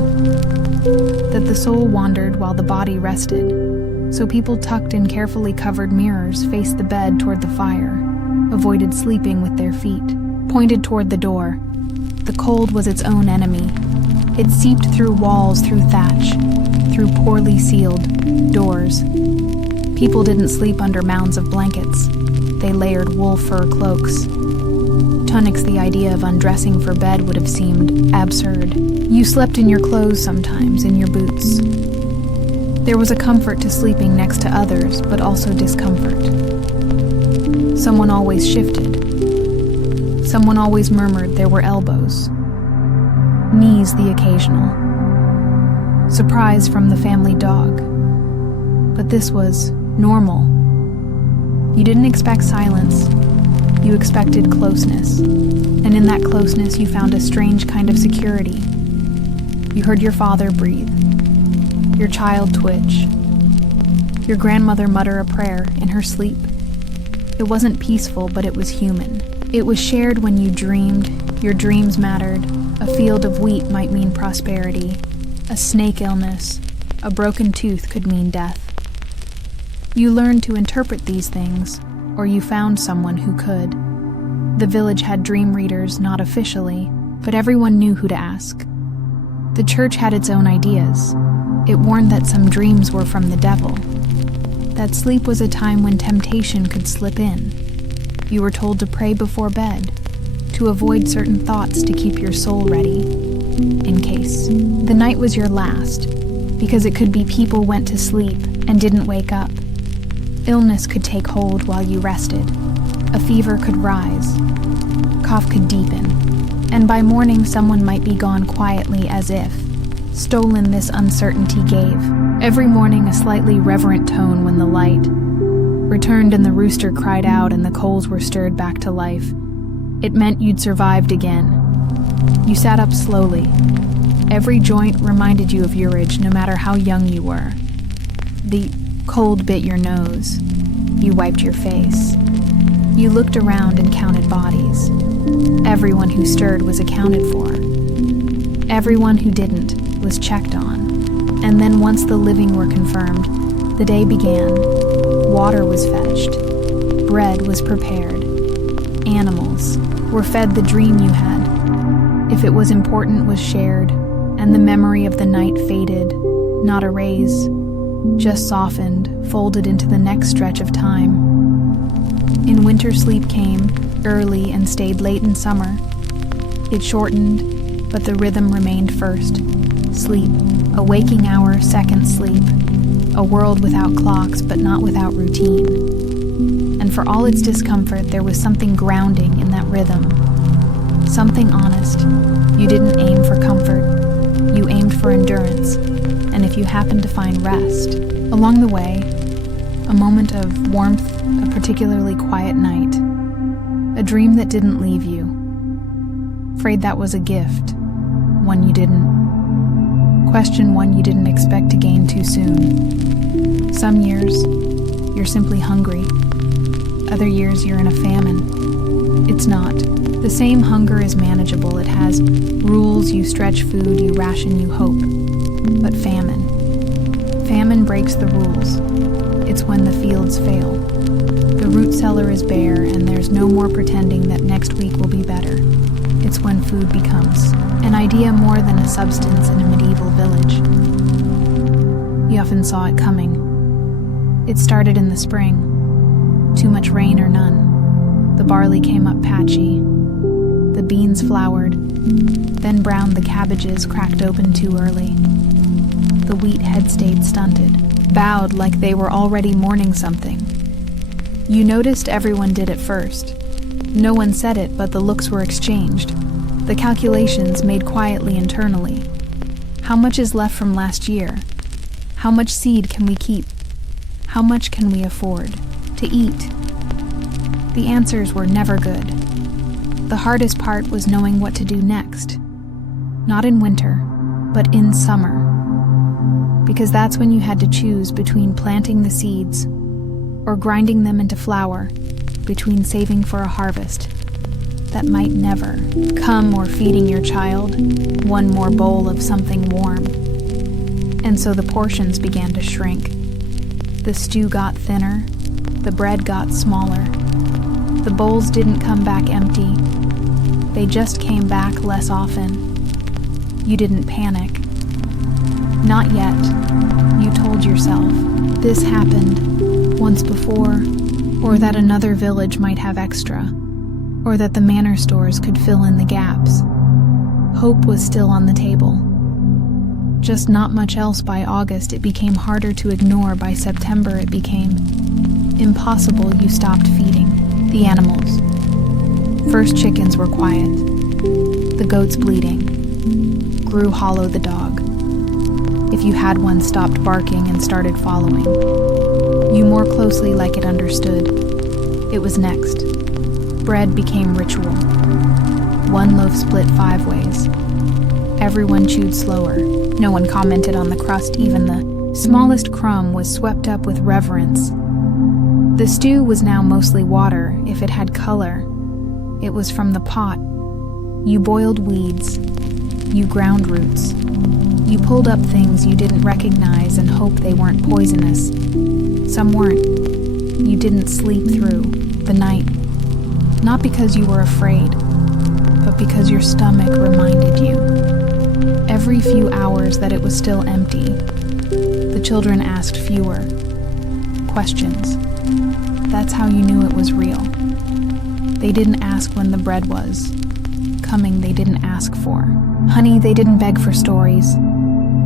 that the soul wandered while the body rested, so people tucked in carefully covered mirrors, faced the bed toward the fire, avoided sleeping with their feet, pointed toward the door. The cold was its own enemy. It seeped through walls, through thatch, through poorly sealed doors. People didn't sleep under mounds of blankets. They layered wool fur cloaks. Tunics. The idea of undressing for bed would have seemed absurd. You slept in your clothes sometimes, in your boots. There was a comfort to sleeping next to others, but also discomfort. Someone always shifted. Someone always murmured there were elbows. Knees the occasional. Surprise from the family dog. But this was normal. You didn't expect silence. You expected closeness. And in that closeness, you found a strange kind of security. You heard your father breathe. Your child twitch. Your grandmother mutter a prayer in her sleep. It wasn't peaceful, but it was human. It was shared when you dreamed. Your dreams mattered. A field of wheat might mean prosperity. A snake illness. A broken tooth could mean death. You learned to interpret these things, or you found someone who could. The village had dream readers, not officially, but everyone knew who to ask. The church had its own ideas. It warned that some dreams were from the devil, that sleep was a time when temptation could slip in. You were told to pray before bed, to avoid certain thoughts to keep your soul ready, in case. The night was your last, because it could be people went to sleep and didn't wake up. Illness could take hold while you rested. A fever could rise. Cough could deepen. And by morning someone might be gone quietly as if. Stolen this uncertainty gave. Every morning a slightly reverent tone when the light returned and the rooster cried out and the coals were stirred back to life. It meant you'd survived again. You sat up slowly. Every joint reminded you of your age, no matter how young you were. The cold bit your nose. You wiped your face. You looked around and counted bodies. Everyone who stirred was accounted for. Everyone who didn't was checked on. And then once the living were confirmed, the day began. Water was fetched. Bread was prepared. Animals were fed the dream you had. If it was important, was shared, and the memory of the night faded, not erased, just softened, folded into the next stretch of time. In winter, sleep came, early and stayed late in summer. It shortened, but the rhythm remained first. Sleep, a waking hour, second sleep. A world without clocks, but not without routine. And for all its discomfort, there was something grounding in that rhythm. Something honest. You didn't aim for comfort. You aimed for endurance. And if you happened to find rest, along the way, a moment of warmth, a particularly quiet night, a dream that didn't leave you. Afraid that was a gift, one you didn't. Question one you didn't expect to gain too soon. Some years, you're simply hungry. Other years, you're in a famine. It's not. The same hunger is manageable. It has rules. You stretch food, you ration, you hope. But famine. Famine breaks the rules. It's when the fields fail. The root cellar is bare, and there's no more pretending that next week will be better. It's when food becomes an idea more than a substance in a medieval village. You often saw it coming. It started in the spring. Too much rain or none. The barley came up patchy. The beans flowered. Then browned the cabbages, cracked open too early. The wheat head stayed stunted, bowed like they were already mourning something. You noticed everyone did it first. No one said it, but the looks were exchanged. The calculations made quietly internally. How much is left from last year? How much seed can we keep? How much can we afford to eat? The answers were never good. The hardest part was knowing what to do next. Not in winter, but in summer. Because that's when you had to choose between planting the seeds or grinding them into flour, between saving for a harvest that might never come or feeding your child one more bowl of something warm. And so the portions began to shrink. The stew got thinner, the bread got smaller. The bowls didn't come back empty. They just came back less often. You didn't panic. Not yet. You told yourself this happened once before, or that another village might have extra, or that the manor stores could fill in the gaps. Hope was still on the table. Just not much else by August. It became harder to ignore. By September, it became impossible. You stopped feeding the animals. First chickens were quiet. The goats bleating. Grew hollow the dog. If you had one, stopped barking and started following you more closely like it understood. It was next. Bread became ritual. One loaf split 5 ways. Everyone chewed slower. No one commented on the crust. Even the smallest crumb was swept up with reverence. The stew was now mostly water. If it had color, it was from the pot. You boiled weeds. You ground roots. You pulled up things you didn't recognize and hoped they weren't poisonous. Some weren't. You didn't sleep through the night. Not because you were afraid, but because your stomach reminded you. Every few hours that it was still empty, the children asked fewer questions. That's how you knew it was real. They didn't ask when the bread was coming. They didn't ask for honey. They didn't beg for stories.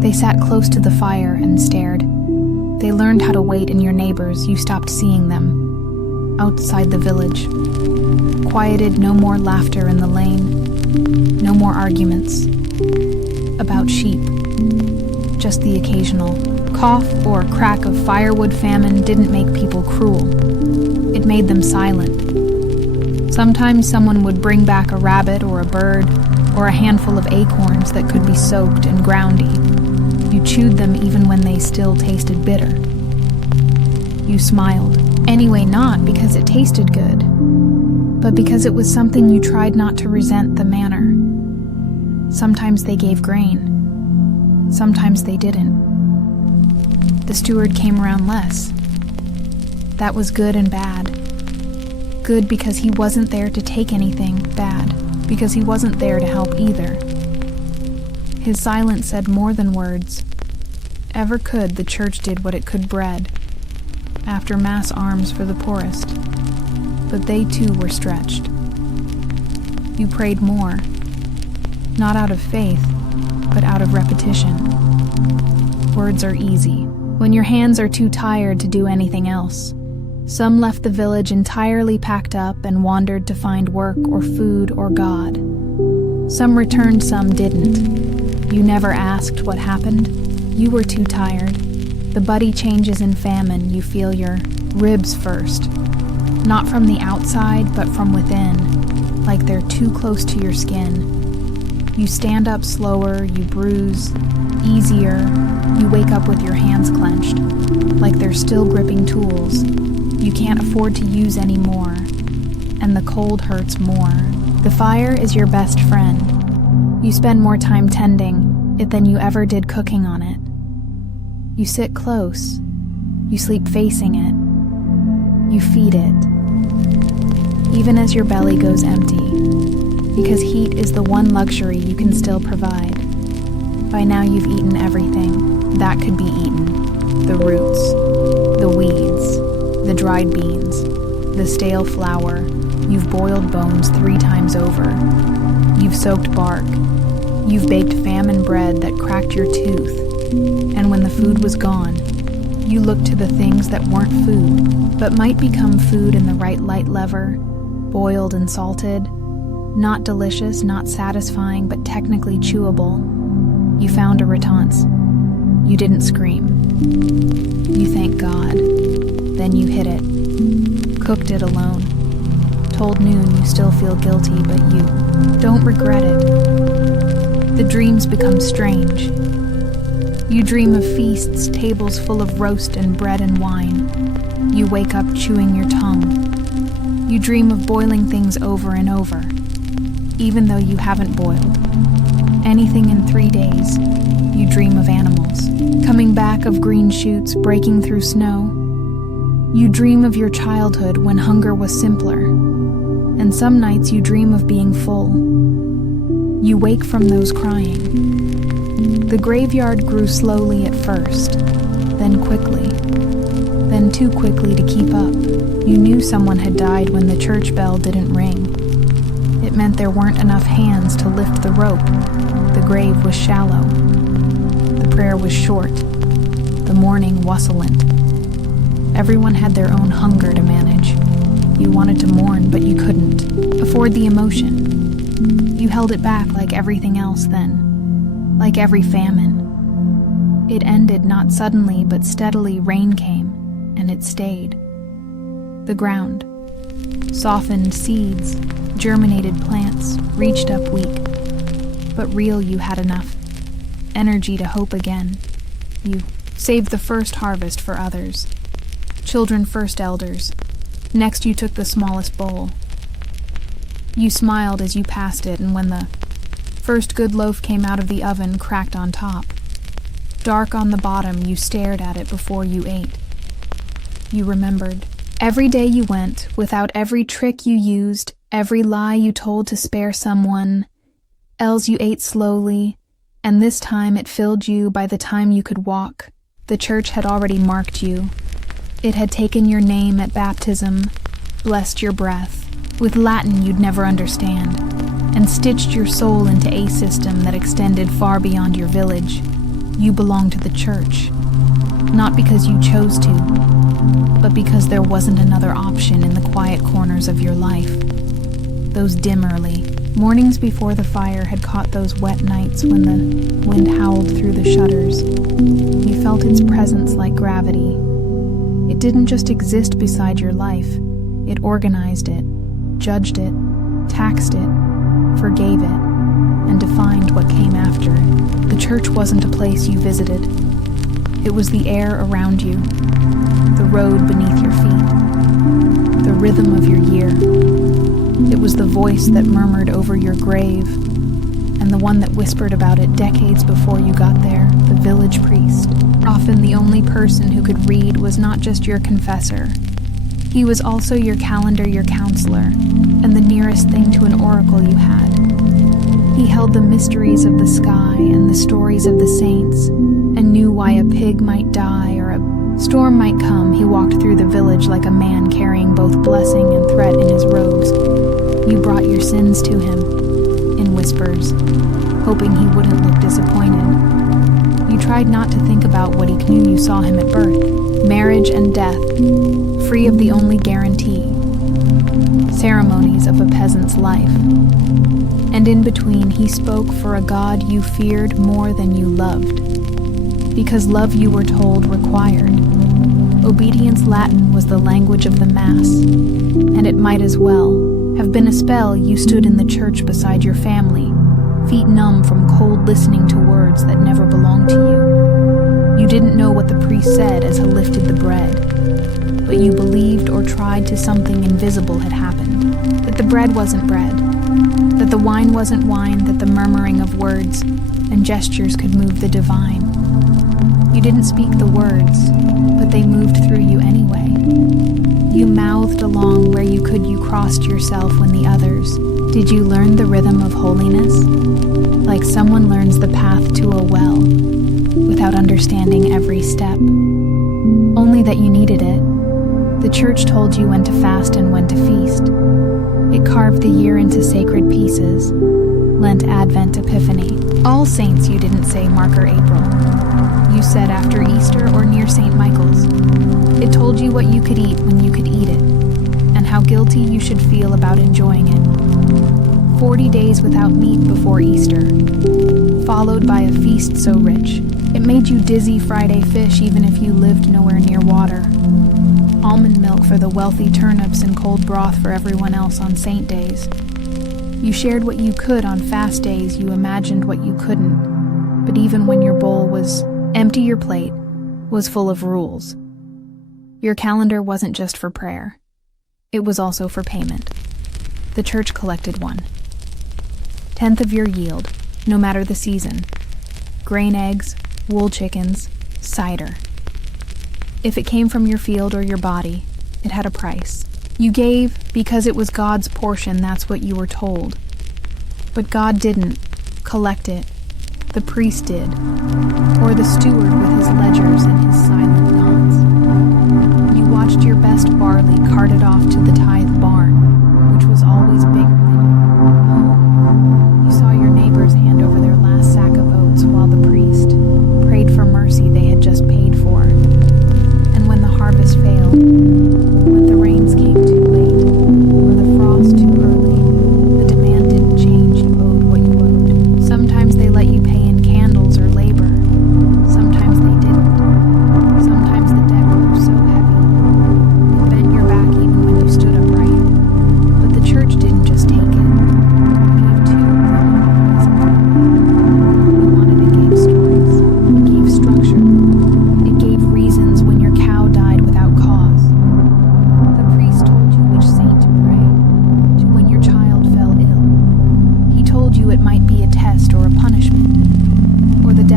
They sat close to the fire and stared. They learned how to wait in your neighbors. You stopped seeing them outside the village. Quieted, no more laughter in the lane. No more arguments about sheep. Just the occasional cough or crack of firewood. Famine didn't make people cruel. It made them silent. Sometimes someone would bring back a rabbit or a bird or a handful of acorns that could be soaked and groundy. You chewed them even when they still tasted bitter. You smiled. Anyway, not because it tasted good, but because it was something you tried not to resent the manner. Sometimes they gave grain. Sometimes they didn't. The steward came around less. That was good and bad. Good because he wasn't there to take anything. Bad because he wasn't there to help either. His silence said more than words ever could. The church did what it could. Bread after mass arms for the poorest. But they too were stretched. You prayed more, not out of faith, but out of repetition. Words are easy when your hands are too tired to do anything else. Some left the village entirely packed up and wandered to find work or food or God. Some returned, some didn't. You never asked what happened. You were too tired. The body changes in famine. You feel your ribs first. Not from the outside, but from within, like they're too close to your skin. You stand up slower, you bruise easier. You wake up with your hands clenched, like they're still gripping tools you can't afford to use anymore, and the cold hurts more. The fire is your best friend. You spend more time tending it than you ever did cooking on it. You sit close. You sleep facing it. You feed it, even as your belly goes empty, because heat is the one luxury you can still provide. By now you've eaten everything that could be eaten. The roots, the weeds, the dried beans, the stale flour. You've boiled bones 3 times over. You've soaked bark. You've baked famine bread that cracked your tooth. And when the food was gone, you looked to the things that weren't food, but might become food in the right light lever, boiled and salted. Not delicious, not satisfying, but technically chewable. You found a retenance. You didn't scream. You thanked God. Then you hid it. Cooked it alone. Told noon you still feel guilty, but you don't regret it. The dreams become strange. You dream of feasts, tables full of roast and bread and wine. You wake up chewing your tongue. You dream of boiling things over and over, even though you haven't boiled anything in 3 days. You dream of animals coming back, of green shoots breaking through snow. You dream of your childhood when hunger was simpler, and some nights you dream of being full. You wake from those crying. The graveyard grew slowly at first, then quickly, then too quickly to keep up. You knew someone had died when the church bell didn't ring. It meant there weren't enough hands to lift the rope. The grave was shallow. The prayer was short, the mourning wassalant. Everyone had their own hunger to manage. You wanted to mourn, but you couldn't afford the emotion. You held it back like everything else then, like every famine. It ended not suddenly, but steadily. Rain came, and it stayed. The ground, softened seeds, germinated plants, reached up weak. But real, you had enough energy to hope again. You saved the first harvest for others. Children first, elders. Next you took the smallest bowl. You smiled as you passed it, and when the first good loaf came out of the oven, cracked on top. Dark on the bottom, you stared at it before you ate. You remembered. Every day you went, without every trick you used, every lie you told to spare someone, else you ate slowly, and this time it filled you. By the time you could walk, the church had already marked you. It had taken your name at baptism, blessed your breath, with Latin you'd never understand, and stitched your soul into a system that extended far beyond your village. You belonged to the church, not because you chose to, but because there wasn't another option in the quiet corners of your life. Those dim early mornings before the fire had caught those wet nights when the wind howled through the shutters. You felt its presence like gravity. It didn't just exist beside your life. It organized it, judged it, taxed it, forgave it, and defined what came after. The church wasn't a place you visited. It was the air around you, the road beneath your feet, the rhythm of your year. It was the voice that murmured over your grave, and the one that whispered about it decades before you got there, the village priest. Often the only person who could read was not just your confessor. He was also your calendar, your counselor, and the nearest thing to an oracle you had. He held the mysteries of the sky and the stories of the saints, and knew why a pig might die or a storm might come. He walked through the village like a man carrying both blessing and threat in his robes. You brought your sins to him, in whispers, hoping he wouldn't look disappointed. You tried not to think about what he knew. You saw him at birth, marriage and death, free of the only guarantee, ceremonies of a peasant's life. And in between, he spoke for a God you feared more than you loved, because love, you were told, required. Obedience. Latin was the language of the Mass, and it might as well have been a spell. You stood in the church beside your family, feet numb from cold listening to words that never belonged to you. You didn't know what the priest said as he lifted the bread, but you believed or tried to something invisible had happened, that the bread wasn't bread, that the wine wasn't wine, that the murmuring of words and gestures could move the divine. You didn't speak the words, but they moved through you anyway. You mouthed along where you could. You crossed yourself when the others. Did you learn the rhythm of holiness? Like someone learns the path to a well, without understanding every step. Only that you needed it. The church told you when to fast and when to feast. It carved the year into sacred pieces. Lent, Advent, Epiphany. All Saints you didn't say, Mark or April. You said after Easter or near St. Michael's. It told you what you could eat when you could eat it, and how guilty you should feel about enjoying it. 40 days without meat before Easter, followed by a feast so rich it made you dizzy. Friday fish even if you lived nowhere near water. Almond milk for the wealthy, turnips and cold broth for everyone else on saint days. You shared what you could on fast days. You imagined what you couldn't, but even when your bowl was empty, your plate was full of rules. Your calendar wasn't just for prayer. It was also for payment. The church collected 1/10 of your yield, no matter the season. Grain eggs, wool chickens, cider. If it came from your field or your body, it had a price. You gave because it was God's portion, that's what you were told. But God didn't collect it. The priest did, or the steward with his ledgers and his silent nods. You watched your best barley carted off to the tithe barn, which was always bigger than your home. You saw your neighbors hand over their last sack of oats while the priest prayed for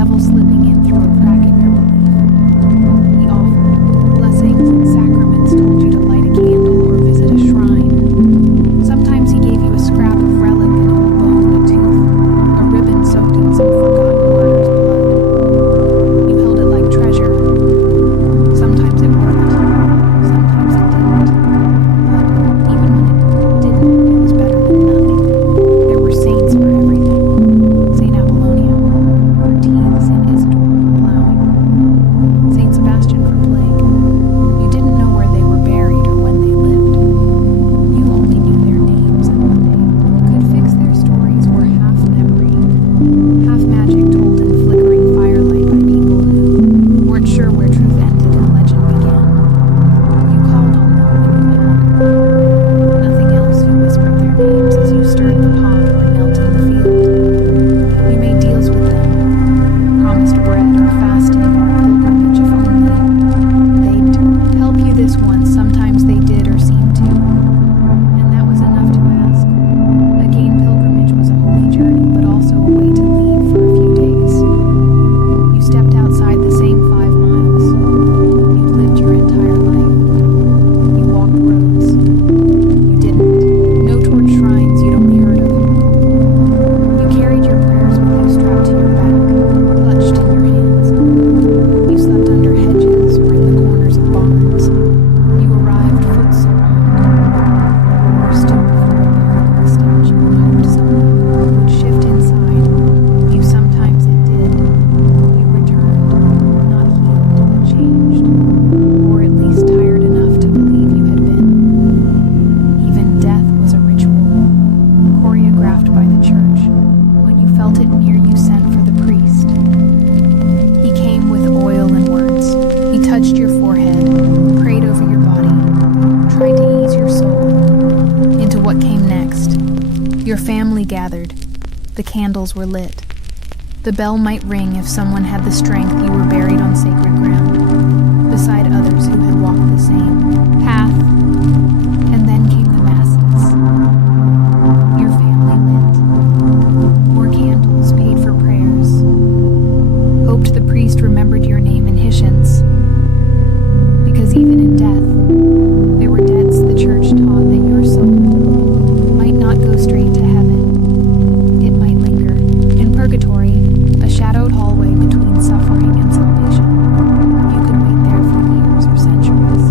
devil slipping in through a crack in your belief. He offered blessings and sacraments, told you to light a candle or visit a shrine. Sometimes he gave you a scrap of relic, an old bone, a tooth, a ribbon soaked in some forgotten martyr's blood. You held it like treasure. Sometimes it worked, sometimes it didn't. But even when it didn't, it was better than nothing. There were saints for everything. Saint Apollonia for teeth, Saint Isidore for plowing, Saint Sebastian for plague. You didn't know where they were buried or when they lived. You only knew their names and what they could fix. Their stories were half memory, half magic told in flickering firelight by people who weren't sure where truth ended and legend began. You called on them when you had nothing else. You whispered their names as you stirred the pot or knelt in the field. You made deals with them, promised bread or fasting or a pilgrimage if only they'd help you this once. Sometimes they did or seemed to, and that was enough to ask. Again, pilgrimage was a holy journey, but also a way to leave for a few days. You stepped outside the same 5 miles. You'd lived your entire life. You walked roads. You didn't. No toward shrines you'd only heard of. You carried your prayers with you strapped to your back, clutched in your hands. You slept under hedges or in the corners of barns. You arrived foot saloned, or stood before a barn or a statue and hoped someone would shift inside. You sometimes it did. You returned, not healed, but changed, or at least tired enough to believe you had been. Even death was a ritual, choreographed by the church. When you felt it near, you sent for the priest. He came with oil and words. He touched your forehead, prayed over your body, tried to ease your soul into what came next. Your family gathered. The candles were lit. The bell might ring if someone had the strength. You were buried on sacred ground, beside others who had walked the same path. And then came the masses. Your family lit. More candles, paid for prayers. Hoped the priest remembered your name in Hishans. Because even in death, there were debts. The church taught that your soul might not go straight to heaven. It might linger in purgatory, a shadowed hallway between suffering and salvation. You could wait there for years or centuries.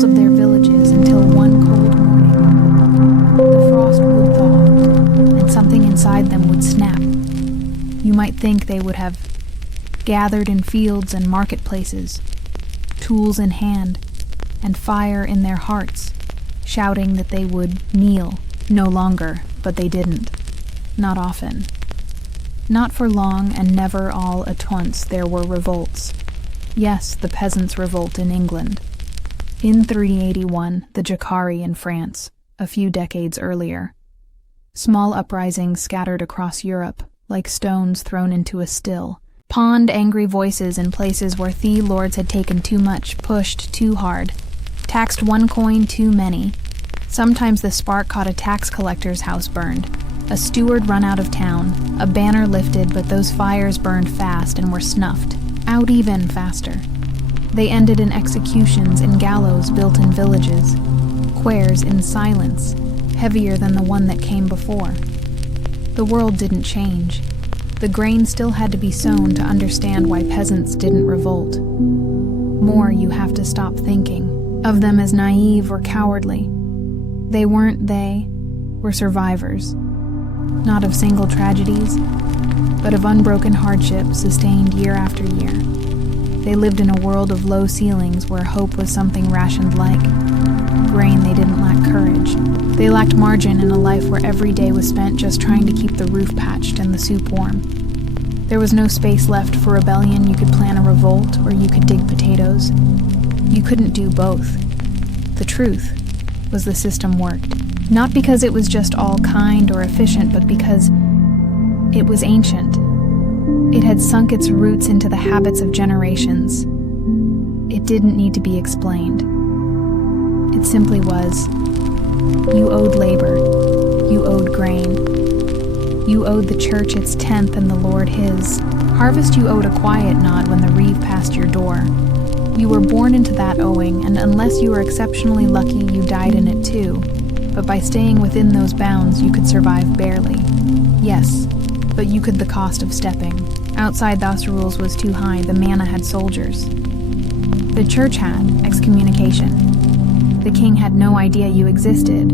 walls of their villages until one cold morning, the frost would thaw, and something inside them would snap. You might think they would have gathered in fields and marketplaces, tools in hand, and fire in their hearts, shouting that they would kneel no longer, but they didn't. Not often. Not for long, and never all at once there were revolts. Yes, the peasants' revolt in England. In 381, the Jacquerie in France, a few decades earlier. Small uprisings scattered across Europe, like stones thrown into a still. Pawned angry voices in places where lords had taken too much, pushed too hard, taxed one coin too many. Sometimes the spark caught a tax collector's house burned, a steward run out of town, a banner lifted, but those fires burned fast and were snuffed, out even faster. They ended in executions in gallows built in villages, quaires in silence, heavier than the one that came before. The world didn't change. The grain still had to be sown to understand why peasants didn't revolt. More, you have to stop thinking of them as naive or cowardly. They were survivors. Not of single tragedies, but of unbroken hardship sustained year after year. They lived in a world of low ceilings where hope was something rationed like grain. They didn't lack courage. They lacked margin in a life where every day was spent just trying to keep the roof patched and the soup warm. There was no space left for rebellion. You could plan a revolt, or you could dig potatoes. You couldn't do both. The truth was the system worked. Not because it was just all kind or efficient, but because it was ancient. It had sunk its roots into the habits of generations. It didn't need to be explained. It simply was. You owed labor. You owed grain. You owed the church its tenth and the Lord his. Harvest, you owed a quiet nod when the reeve passed your door. You were born into that owing, and unless you were exceptionally lucky, you died in it too. But by staying within those bounds, you could survive barely. Yes, but you could the cost of stepping. Outside those rules was too high. The manna had soldiers. The church had excommunication. The king had no idea you existed,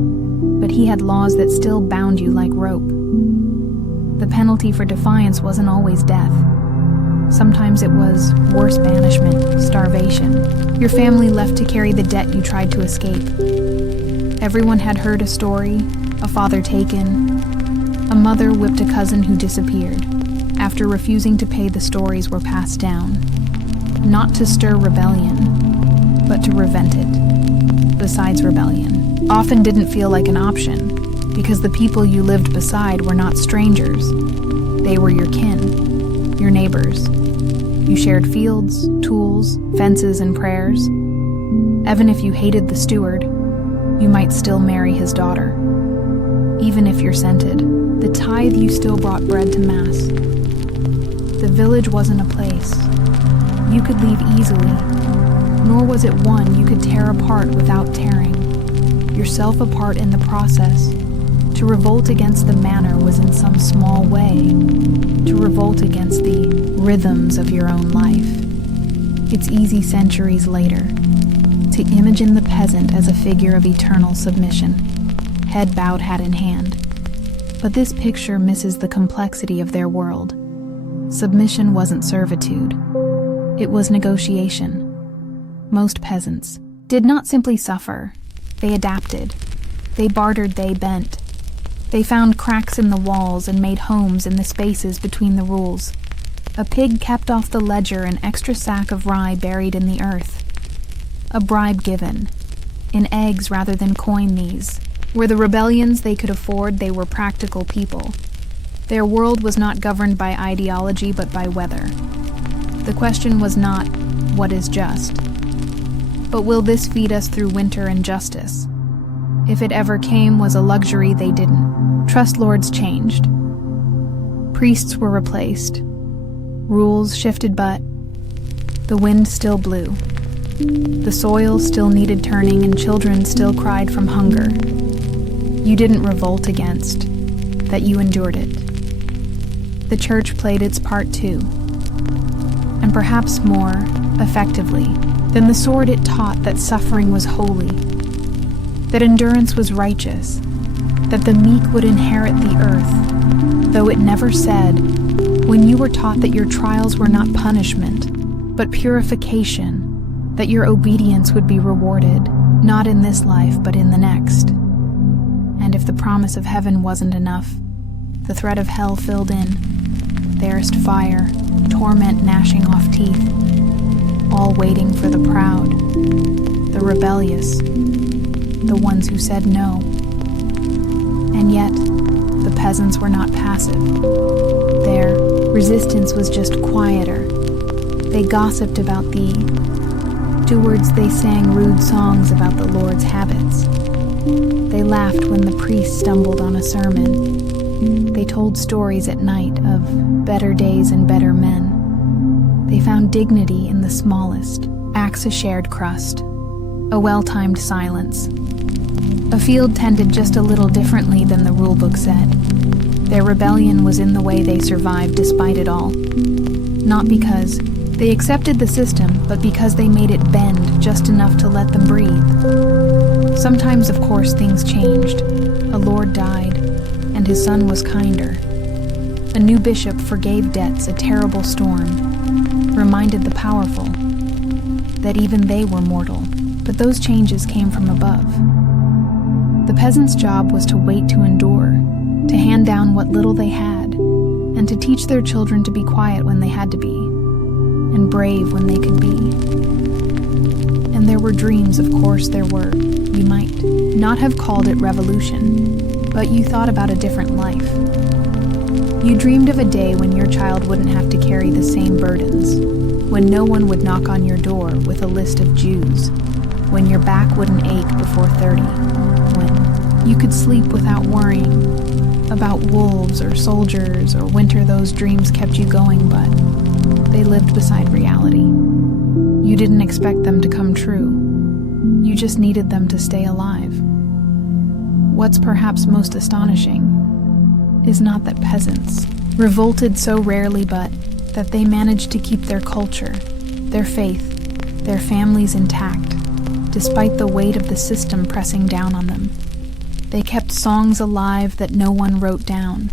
but he had laws that still bound you like rope. The penalty for defiance wasn't always death. Sometimes it was worse banishment, starvation. Your family left to carry the debt you tried to escape. Everyone had heard a story, a father taken, a mother whipped a cousin who disappeared. After refusing to pay, the stories were passed down. Not to stir rebellion, but to prevent it. Besides, rebellion often didn't feel like an option, because the people you lived beside were not strangers. They were your kin, your neighbors. You shared fields, tools, fences, and prayers. Even if you hated the steward, you might still marry his daughter. Even if you're scented, the tithe you still brought bread to mass. The village wasn't a place you could leave easily, nor was it one you could tear apart without tearing yourself apart in the process. To revolt against the manor was in some small way to revolt against the rhythms of your own life. It's easy centuries later to imagine the peasant as a figure of eternal submission, head bowed, hat in hand. But this picture misses the complexity of their world. Submission wasn't servitude. It was negotiation. Most peasants did not simply suffer. They adapted. They bartered, they bent. They found cracks in the walls and made homes in the spaces between the rules. A pig kept off the ledger, an extra sack of rye buried in the earth. A bribe given, in eggs rather than coin. These were the rebellions they could afford. They were practical people. Their world was not governed by ideology but by weather. The question was not, what is just? But will this feed us through winter and justice? If it ever came, was a luxury they didn't. Trust lords changed. Priests were replaced. Rules shifted, but the wind still blew. The soil still needed turning, and children still cried from hunger. You didn't revolt against that, you endured it. The church played its part too. And perhaps more, effectively, then the sword it taught that suffering was holy, that endurance was righteous, that the meek would inherit the earth, though it never said, when you were taught that your trials were not punishment, but purification, that your obedience would be rewarded, not in this life, but in the next. And if the promise of heaven wasn't enough, the threat of hell filled in, there's fire, torment gnashing off teeth, all waiting for the proud, the rebellious, the ones who said no. And yet, the peasants were not passive. Their resistance was just quieter. They gossiped about thee. To words they sang rude songs about the Lord's habits. They laughed when the priest stumbled on a sermon. They told stories at night of better days and better men. They found dignity in the smallest, acts a shared crust, a well-timed silence. A field tended just a little differently than the rulebook said. Their rebellion was in the way they survived despite it all. Not because they accepted the system, but because they made it bend just enough to let them breathe. Sometimes, of course, things changed. A lord died, and his son was kinder. A new bishop forgave debts, a terrible storm reminded the powerful that even they were mortal, but those changes came from above. The peasant's job was to wait to endure, to hand down what little they had, and to teach their children to be quiet when they had to be, and brave when they could be. And there were dreams, of course there were. You might not have called it revolution, but you thought about a different life. You dreamed of a day when your child wouldn't have to carry the same burdens, when no one would knock on your door with a list of Jews, when your back wouldn't ache before 30, when you could sleep without worrying about wolves or soldiers or winter. Those dreams kept you going, but they lived beside reality. You didn't expect them to come true. You just needed them to stay alive. What's perhaps most astonishing is not that peasants revolted so rarely, but that they managed to keep their culture, their faith, their families intact, despite the weight of the system pressing down on them. They kept songs alive that no one wrote down.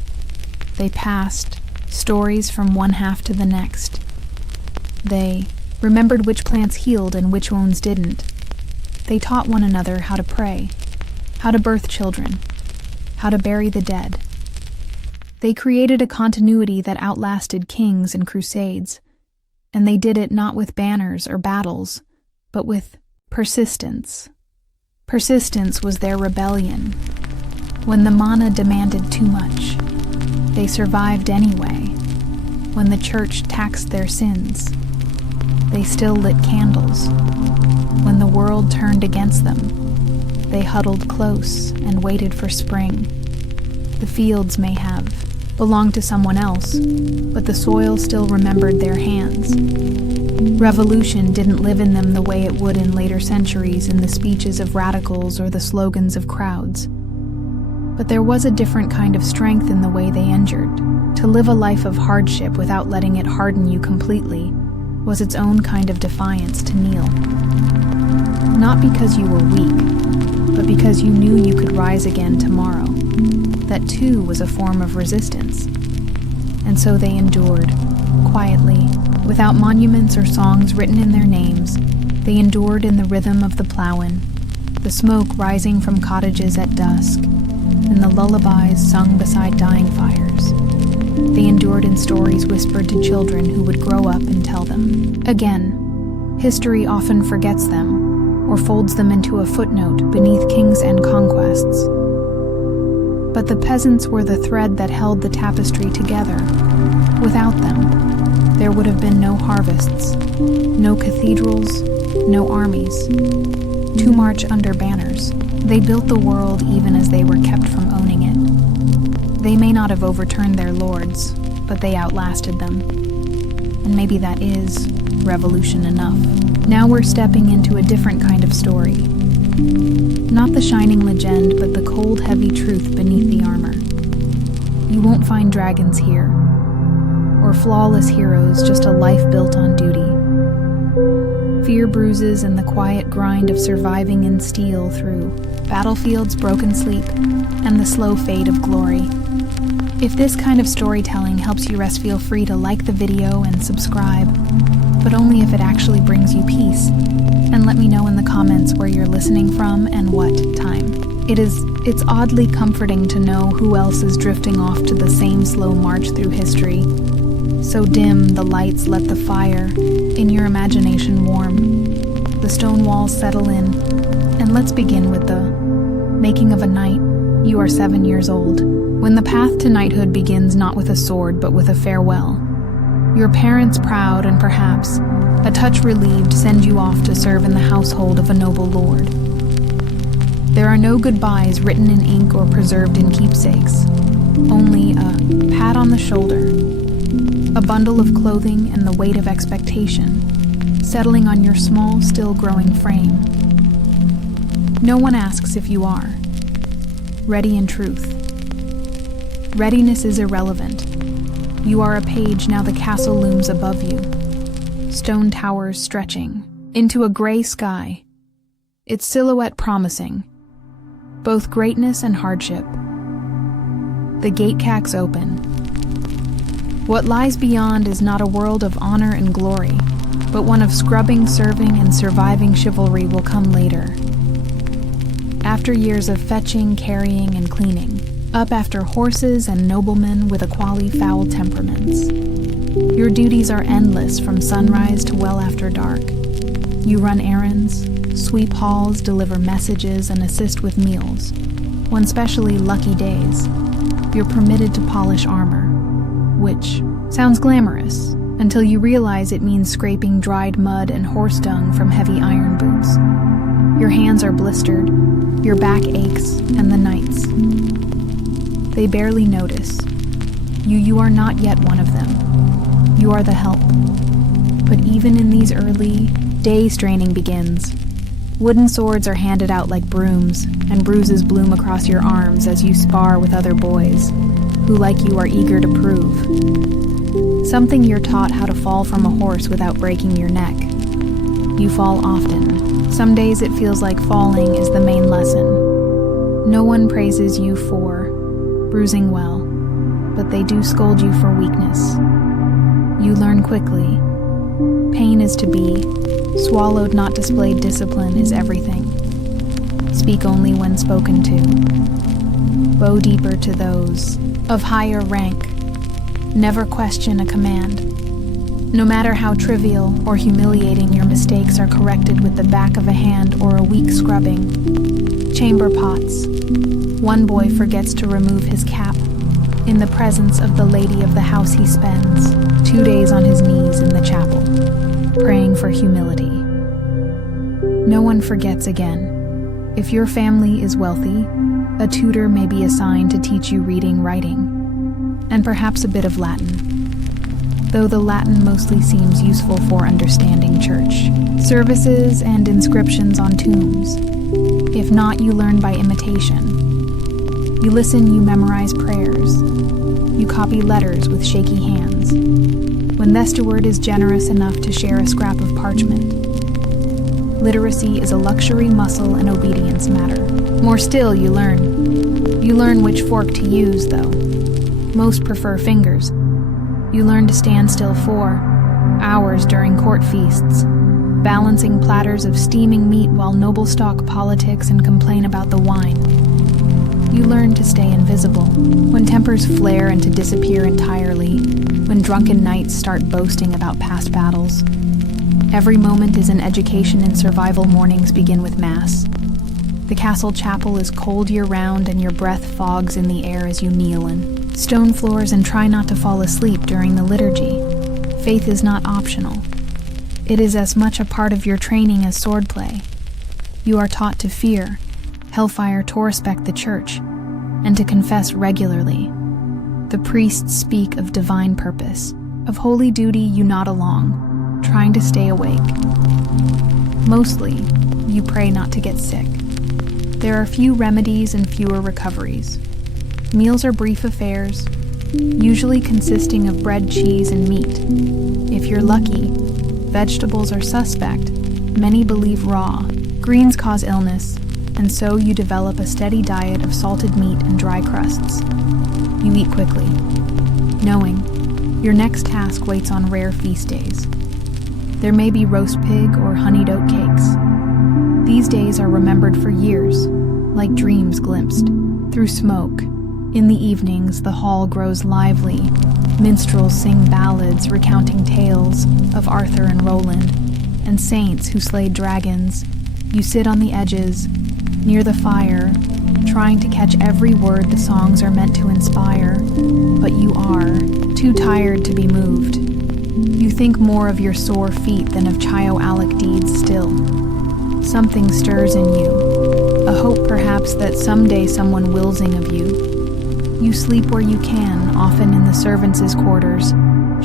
They passed stories from one half to the next. They remembered which plants healed and which ones didn't. They taught one another how to pray, how to birth children, how to bury the dead. They created a continuity that outlasted kings and crusades, and they did it not with banners or battles, but with persistence. Persistence was their rebellion. When the manna demanded too much, they survived anyway. When the church taxed their sins, they still lit candles. When the world turned against them, they huddled close and waited for spring. The fields may have belonged to someone else, but the soil still remembered their hands. Revolution didn't live in them the way it would in later centuries in the speeches of radicals or the slogans of crowds. But there was a different kind of strength in the way they endured. To live a life of hardship without letting it harden you completely was its own kind of defiance to kneel. Not because you were weak, but because you knew you could rise again tomorrow. That too was a form of resistance. And so they endured, quietly, without monuments or songs written in their names. They endured in the rhythm of the plowin', the smoke rising from cottages at dusk, and the lullabies sung beside dying fires. They endured in stories whispered to children who would grow up and tell them. Again, history often forgets them, or folds them into a footnote beneath kings and conquests. But the peasants were the thread that held the tapestry together. Without them, there would have been no harvests, no cathedrals, no armies, to march under banners. They built the world even as they were kept from owning it. They may not have overturned their lords, but they outlasted them. And maybe that is revolution enough. Now we're stepping into a different kind of story. Not the shining legend, but the cold, heavy truth beneath the armor. You won't find dragons here, or flawless heroes, just a life built on duty. fear bruises and the quiet grind of surviving in steel through battlefields, broken sleep, and the slow fade of glory. If this kind of storytelling helps you rest, feel free to like the video and subscribe, but only if it actually brings you peace. And let me know in the comments where you're listening from and what time. It's oddly comforting to know who else is drifting off to the same slow march through history. So dim the lights, let the fire in your imagination warm. The stone walls settle in, and let's begin with the making of a knight. You are 7 years old, when the path to knighthood begins not with a sword but with a farewell. Your parents, proud and perhaps a touch relieved, send you off to serve in the household of a noble lord. There are no goodbyes written in ink or preserved in keepsakes, only a pat on the shoulder, a bundle of clothing and the weight of expectation settling on your small, still growing frame. No one asks if you are ready in truth. Readiness is irrelevant. You are a page, now the castle looms above you, stone towers stretching into a gray sky, its silhouette promising both greatness and hardship. The gate cracks open. What lies beyond is not a world of honor and glory, but one of scrubbing, serving, and surviving. Chivalry will come later. After years of fetching, carrying, and cleaning, up after horses and noblemen with equally foul temperaments. Your duties are endless from sunrise to well after dark. You run errands, sweep halls, deliver messages, and assist with meals. One specially lucky days, you're permitted to polish armor, which sounds glamorous until you realize it means scraping dried mud and horse dung from heavy iron boots. Your hands are blistered, your back aches, and the nights. They barely notice. You are not yet one of them. You are the help. But even in these early days, training begins. Wooden swords are handed out like brooms, and bruises bloom across your arms as you spar with other boys, who like you are eager to prove. Something you're taught how to fall from a horse without breaking your neck. You fall often. Some days it feels like falling is the main lesson. No one praises you for bruising well, but they do scold you for weakness. You learn quickly. Pain is to be swallowed, not displayed. Discipline is everything. Speak only when spoken to. Bow deeper to those of higher rank. Never question a command. No matter how trivial or humiliating, your mistakes are corrected with the back of a hand or a weak scrubbing. Chamber pots. One boy forgets to remove his cap. In the presence of the lady of the house, he spends 2 days on his knees in the chapel, praying for humility. No one forgets again. If your family is wealthy, a tutor may be assigned to teach you reading, writing, and perhaps a bit of Latin, though the Latin mostly seems useful for understanding church services and inscriptions on tombs. If not, you learn by imitation. You listen, you memorize prayers. You copy letters with shaky hands. When the steward is generous enough to share a scrap of parchment. Literacy is a luxury, muscle, and obedience matter. More still, you learn. You learn which fork to use, though. Most prefer fingers. You learn to stand still for hours during court feasts, balancing platters of steaming meat while noble stock politics and complain about the wine. You learn to stay invisible when tempers flare and to disappear entirely, when drunken knights start boasting about past battles. Every moment is an education in survival. Mornings begin with mass. The castle chapel is cold year-round, and your breath fogs in the air as you kneel in stone floors and try not to fall asleep during the liturgy. Faith is not optional. It is as much a part of your training as swordplay. You are taught to fear hellfire, to respect the church, and to confess regularly. The priests speak of divine purpose, of holy duty. You nod along, trying to stay awake. Mostly, you pray not to get sick. There are few remedies and fewer recoveries. Meals are brief affairs, usually consisting of bread, cheese, and meat. If you're lucky, vegetables are suspect, many believe raw. Greens cause illness, and so you develop a steady diet of salted meat and dry crusts. You eat quickly, knowing your next task waits on rare feast days. There may be roast pig or honeyed oat cakes. These days are remembered for years, like dreams glimpsed through smoke. In the evenings, the hall grows lively. Minstrels sing ballads recounting tales of Arthur and Roland, and saints who slayed dragons. You sit on the edges, near the fire, trying to catch every word the songs are meant to inspire, but you are too tired to be moved. You think more of your sore feet than of Chio-Alec deeds still. Something stirs in you, a hope perhaps that someday someone will sing of you. You sleep where you can, often in the servants' quarters,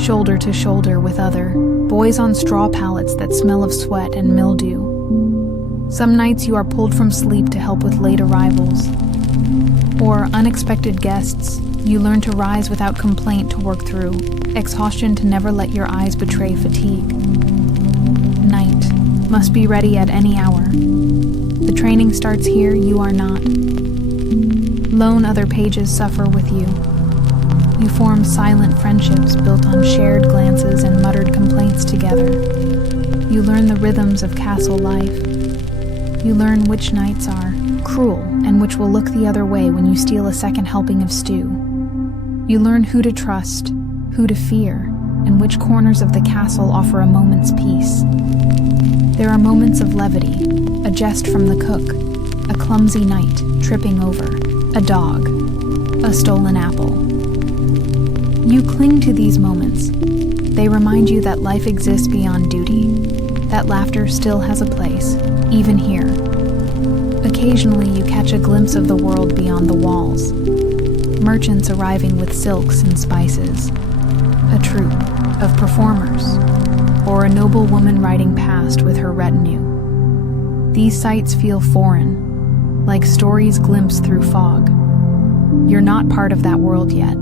shoulder to shoulder with other boys on straw pallets that smell of sweat and mildew. Some nights you are pulled from sleep to help with late arrivals. Or unexpected guests, you learn to rise without complaint to work through exhaustion to never let your eyes betray fatigue. Night must be ready at any hour. The training starts here, you are not. Lone other pages suffer with you. You form silent friendships built on shared glances and muttered complaints together. You learn the rhythms of castle life. You learn which nights are cruel and which will look the other way when you steal a second helping of stew. You learn who to trust, who to fear, and which corners of the castle offer a moment's peace. There are moments of levity, a jest from the cook, a clumsy knight tripping over, a dog, a stolen apple. You cling to these moments. They remind you that life exists beyond duty, that laughter still has a place, even here. Occasionally you catch a glimpse of the world beyond the walls. Merchants arriving with silks and spices, a troupe of performers, or a noble woman riding past with her retinue. These sights feel foreign, like stories glimpsed through fog. You're not part of that world yet,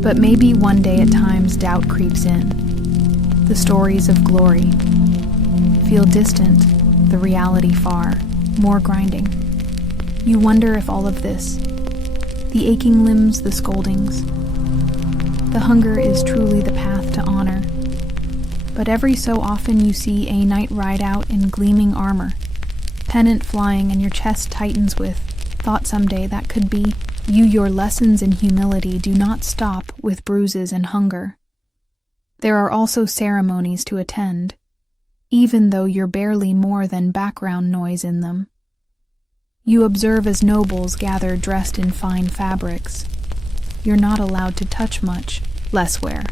but maybe one day at times doubt creeps in. The stories of glory feel distant, the reality far, more grinding. You wonder if all of this, the aching limbs, the scoldings, the hunger is truly the path to honor. But every so often you see a knight ride out in gleaming armor, pennant flying, and your chest tightens with thought someday that could be you. Your lessons in humility do not stop with bruises and hunger. There are also ceremonies to attend, even though you're barely more than background noise in them. You observe as nobles gather dressed in fine fabrics. You're not allowed to touch much, less wear.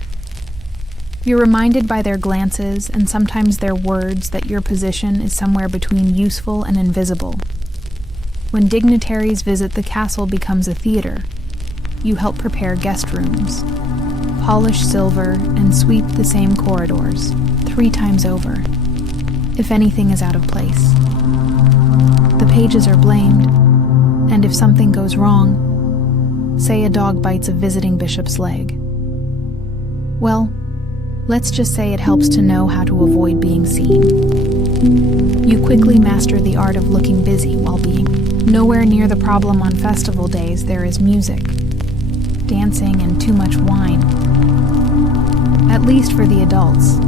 You're reminded by their glances and sometimes their words that your position is somewhere between useful and invisible. When dignitaries visit, the castle becomes a theater. You help prepare guest rooms, polish silver, and sweep the same corridors 3 times over, if anything is out of place. The pages are blamed, and if something goes wrong, say a dog bites a visiting bishop's leg, well, let's just say it helps to know how to avoid being seen. You quickly master the art of looking busy while being nowhere near the problem. On festival days there is music, dancing, and too much wine. At least for the adults.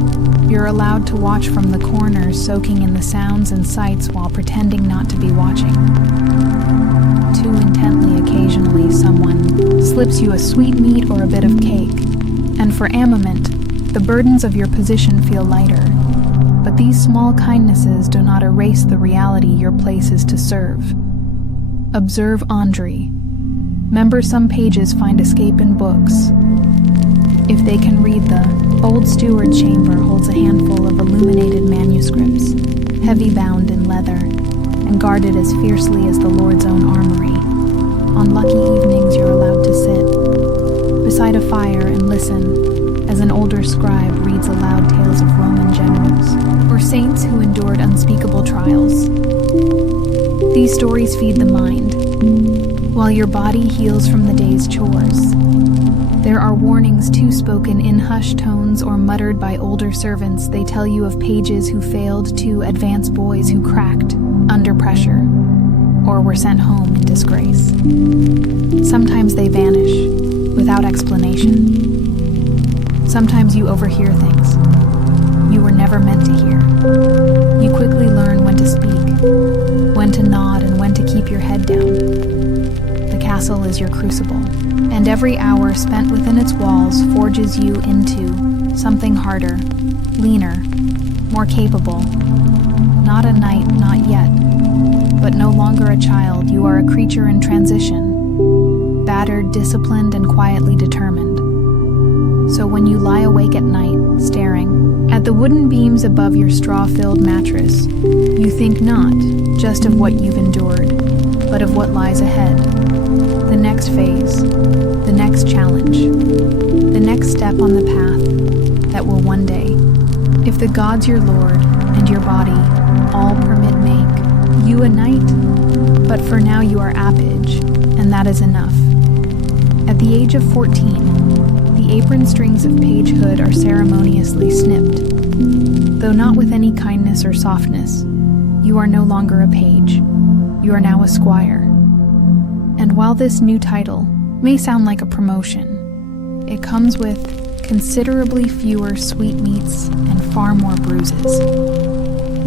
You're allowed to watch from the corners, soaking in the sounds and sights while pretending not to be watching. Too intently, occasionally someone slips you a sweetmeat or a bit of cake, and for armament, the burdens of your position feel lighter. But these small kindnesses do not erase the reality your place is to serve. Observe Andre. Remember, some pages find escape in books. If they can read, the old steward chamber holds a handful of illuminated manuscripts, heavy bound in leather, and guarded as fiercely as the Lord's own armory. On lucky evenings you're allowed to sit beside a fire and listen as an older scribe reads aloud tales of Roman generals or saints who endured unspeakable trials. These stories feed the mind, while your body heals from the day's chores. There are warnings too spoken in hushed tones or muttered by older servants. They tell you of pages who failed to advance boys who cracked under pressure or were sent home in disgrace. Sometimes they vanish without explanation. Sometimes you overhear things you were never meant to hear. You quickly learn when to speak, when to nod, and when to keep your head down. The castle is your crucible, and every hour spent within its walls forges you into something harder, leaner, more capable. Not a knight, not yet, but no longer a child. You are a creature in transition, battered, disciplined, and quietly determined. So when you lie awake at night, staring at the wooden beams above your straw-filled mattress, you think not just of what you've endured, but of what lies ahead. The next phase, the next challenge, the next step on the path that will one day, if the gods your lord and your body all permit, make you a knight. But for now you are apage, and that is enough. At the age of 14, the apron strings of pagehood are ceremoniously snipped. Though not with any kindness or softness, you are no longer a page. You are now a squire. And while this new title may sound like a promotion, it comes with considerably fewer sweetmeats and far more bruises.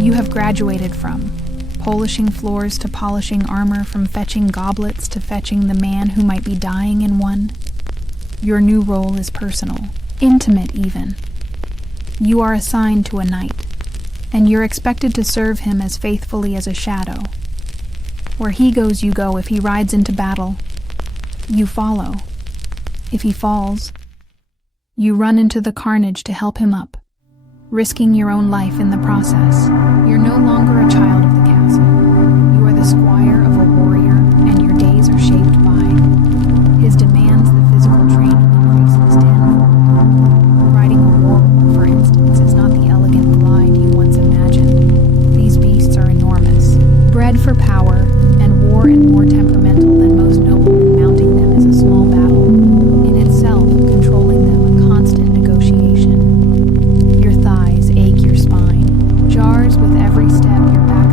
You have graduated from polishing floors to polishing armor, from fetching goblets to fetching the man who might be dying in one. Your new role is personal, intimate even. You are assigned to a knight, and you're expected to serve him as faithfully as a shadow. Where he goes, you go. If he rides into battle, you follow. If he falls, you run into the carnage to help him up, risking your own life in the process. You're no longer a child of the castle. You are the squire of a warrior, and your days are shaped by his demands. The physical training increases tenfold. Riding a war, for instance, is not the elegant glide you once imagined. These beasts are enormous, bred for power and war, and more temperamental than most noblemen. Mounting them is a small battle in itself, controlling them a constant negotiation. Your thighs ache, your spine jars with every step, your back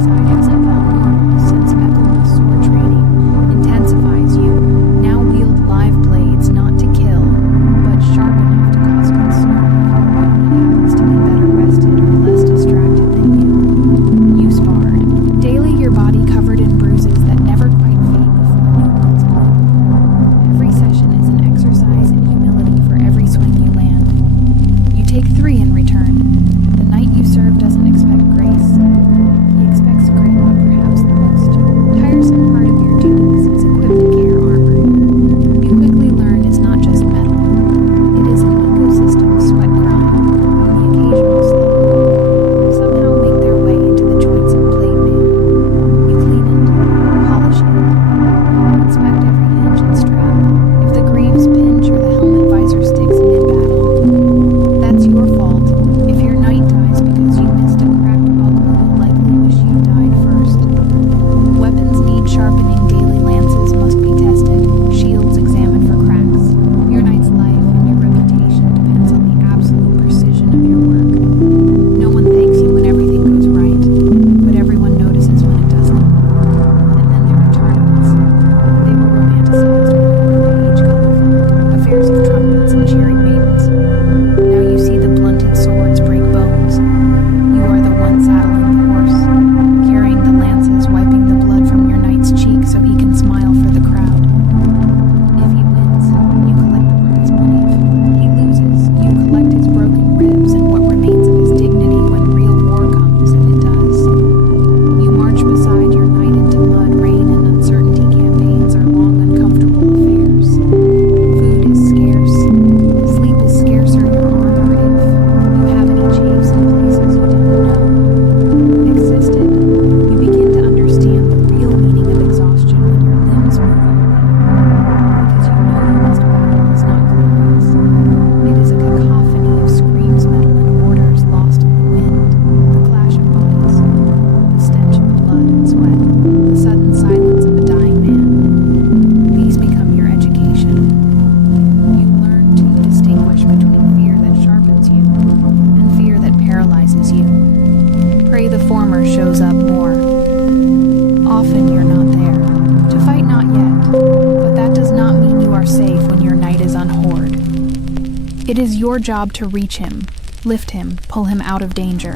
It is your job to reach him, lift him, pull him out of danger.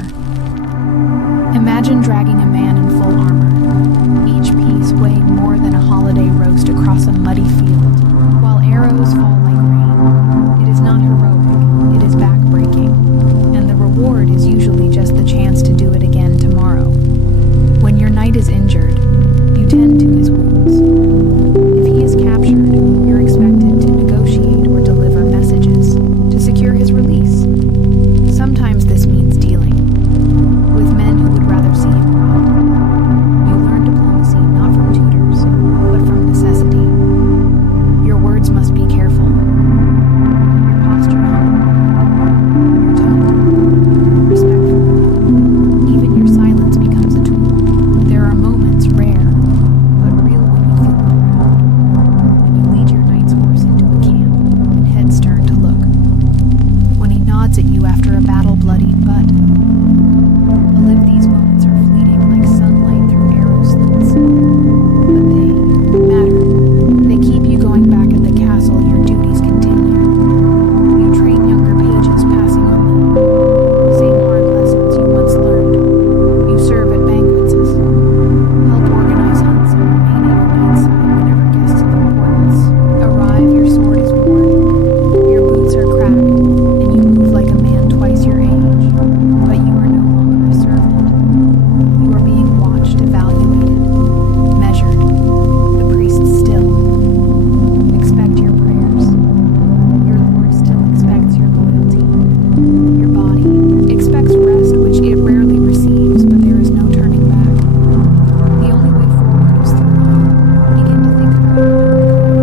Imagine dragging a man in full armor, each piece weighing more than a holiday roast across a muddy field, while arrows fall like rain. It is not heroic, it is backbreaking, and the reward is usually just the chance to do it again tomorrow. When your knight is injured, you tend to his wounds. If he is captured, you're expected to negotiate or deliver messages to secure his release. Sometimes this means dealing with men who would rather see him robbed. You learn diplomacy not from tutors, but from necessity. Your words must be careful, your posture humble, your tone respectful. Even your silence becomes a tool. There are moments rare, but real when you feel proud. When you lead your knight's horse into a camp and head stern to look. When he nods at you after a battle-bloodied butt. These moments are fleeting like sunlight through arrow slits. But they matter. They keep you going back at the castle. Your duties continue. You train younger pages, passing on the same hard lessons you once learned. You serve at banquets, help organize hunts, and remain at your knight's side whenever guests of importance arrive. Your sword is worn, your boots are cracked, and you move like a man twice your age. But you are no longer a servant. You are being watched, evaluated, measured. The priest still expects your prayers. Your Lord still expects your loyalty. Your body expects rest, which it rarely receives, but there is no turning back. The only way forward is through you. Begin to think about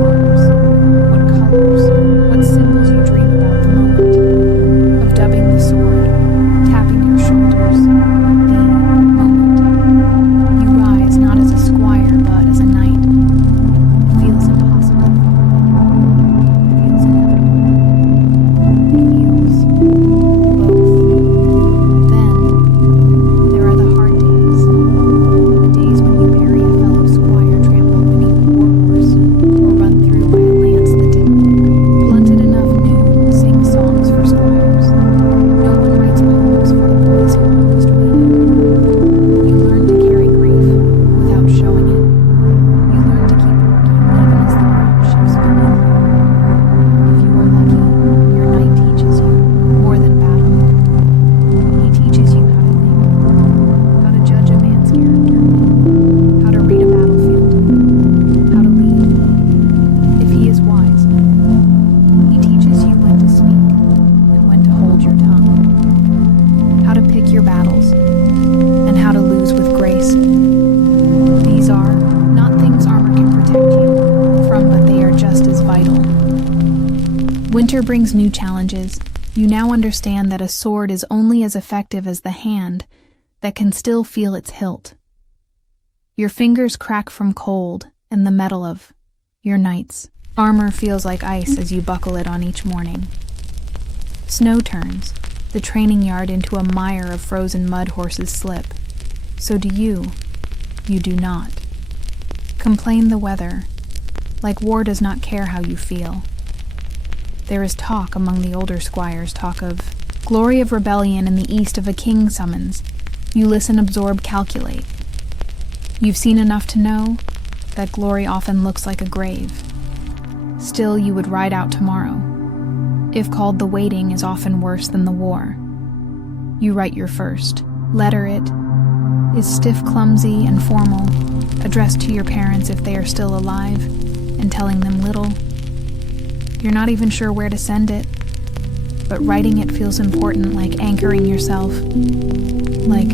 what colors, what symbols you dream about the moment of dubbing the sword, tapping your shoulders. You rise not as a squire, but as a knight. It feels impossible. It feels inevitable. It feels both. Then, there are the hard days. The days when you bury a fellow squire trampled beneath a war horse, or run through by a lance that didn't look blunted enough noon, sing songs for squires. No one writes poems for the boys who almost waited. You learn to carry grief without showing it. You learn to keep working even as the ground shifts beneath you. If you are lucky, your knight teaches you more than battle. He teaches you how to think, how to judge a man's character, how to read a battlefield, how to lead. If he is wise, he teaches you when to speak and when to hold your tongue, how to pick your battles, and how to lose with grace. These are not things armor can protect you from, but they are just as vital. Winter brings new challenges. You now understand that a sword is only as effective as the hand that can still feel its hilt. Your fingers crack from cold, and the metal of your knight's armor feels like ice as you buckle it on each morning. Snow turns the training yard into a mire of frozen mud. Horses slip. So do you. You do not. Complain the weather, like war does not care how you feel. There is talk among the older squires, talk of glory of rebellion in the east of a king summons. You listen, absorb, calculate. You've seen enough to know that glory often looks like a grave. Still, you would ride out tomorrow. If called, the waiting is often worse than the war. You write your first letter. It is stiff, clumsy, and formal, addressed to your parents if they are still alive, and telling them little. You're not even sure where to send it, but writing it feels important, like anchoring yourself, like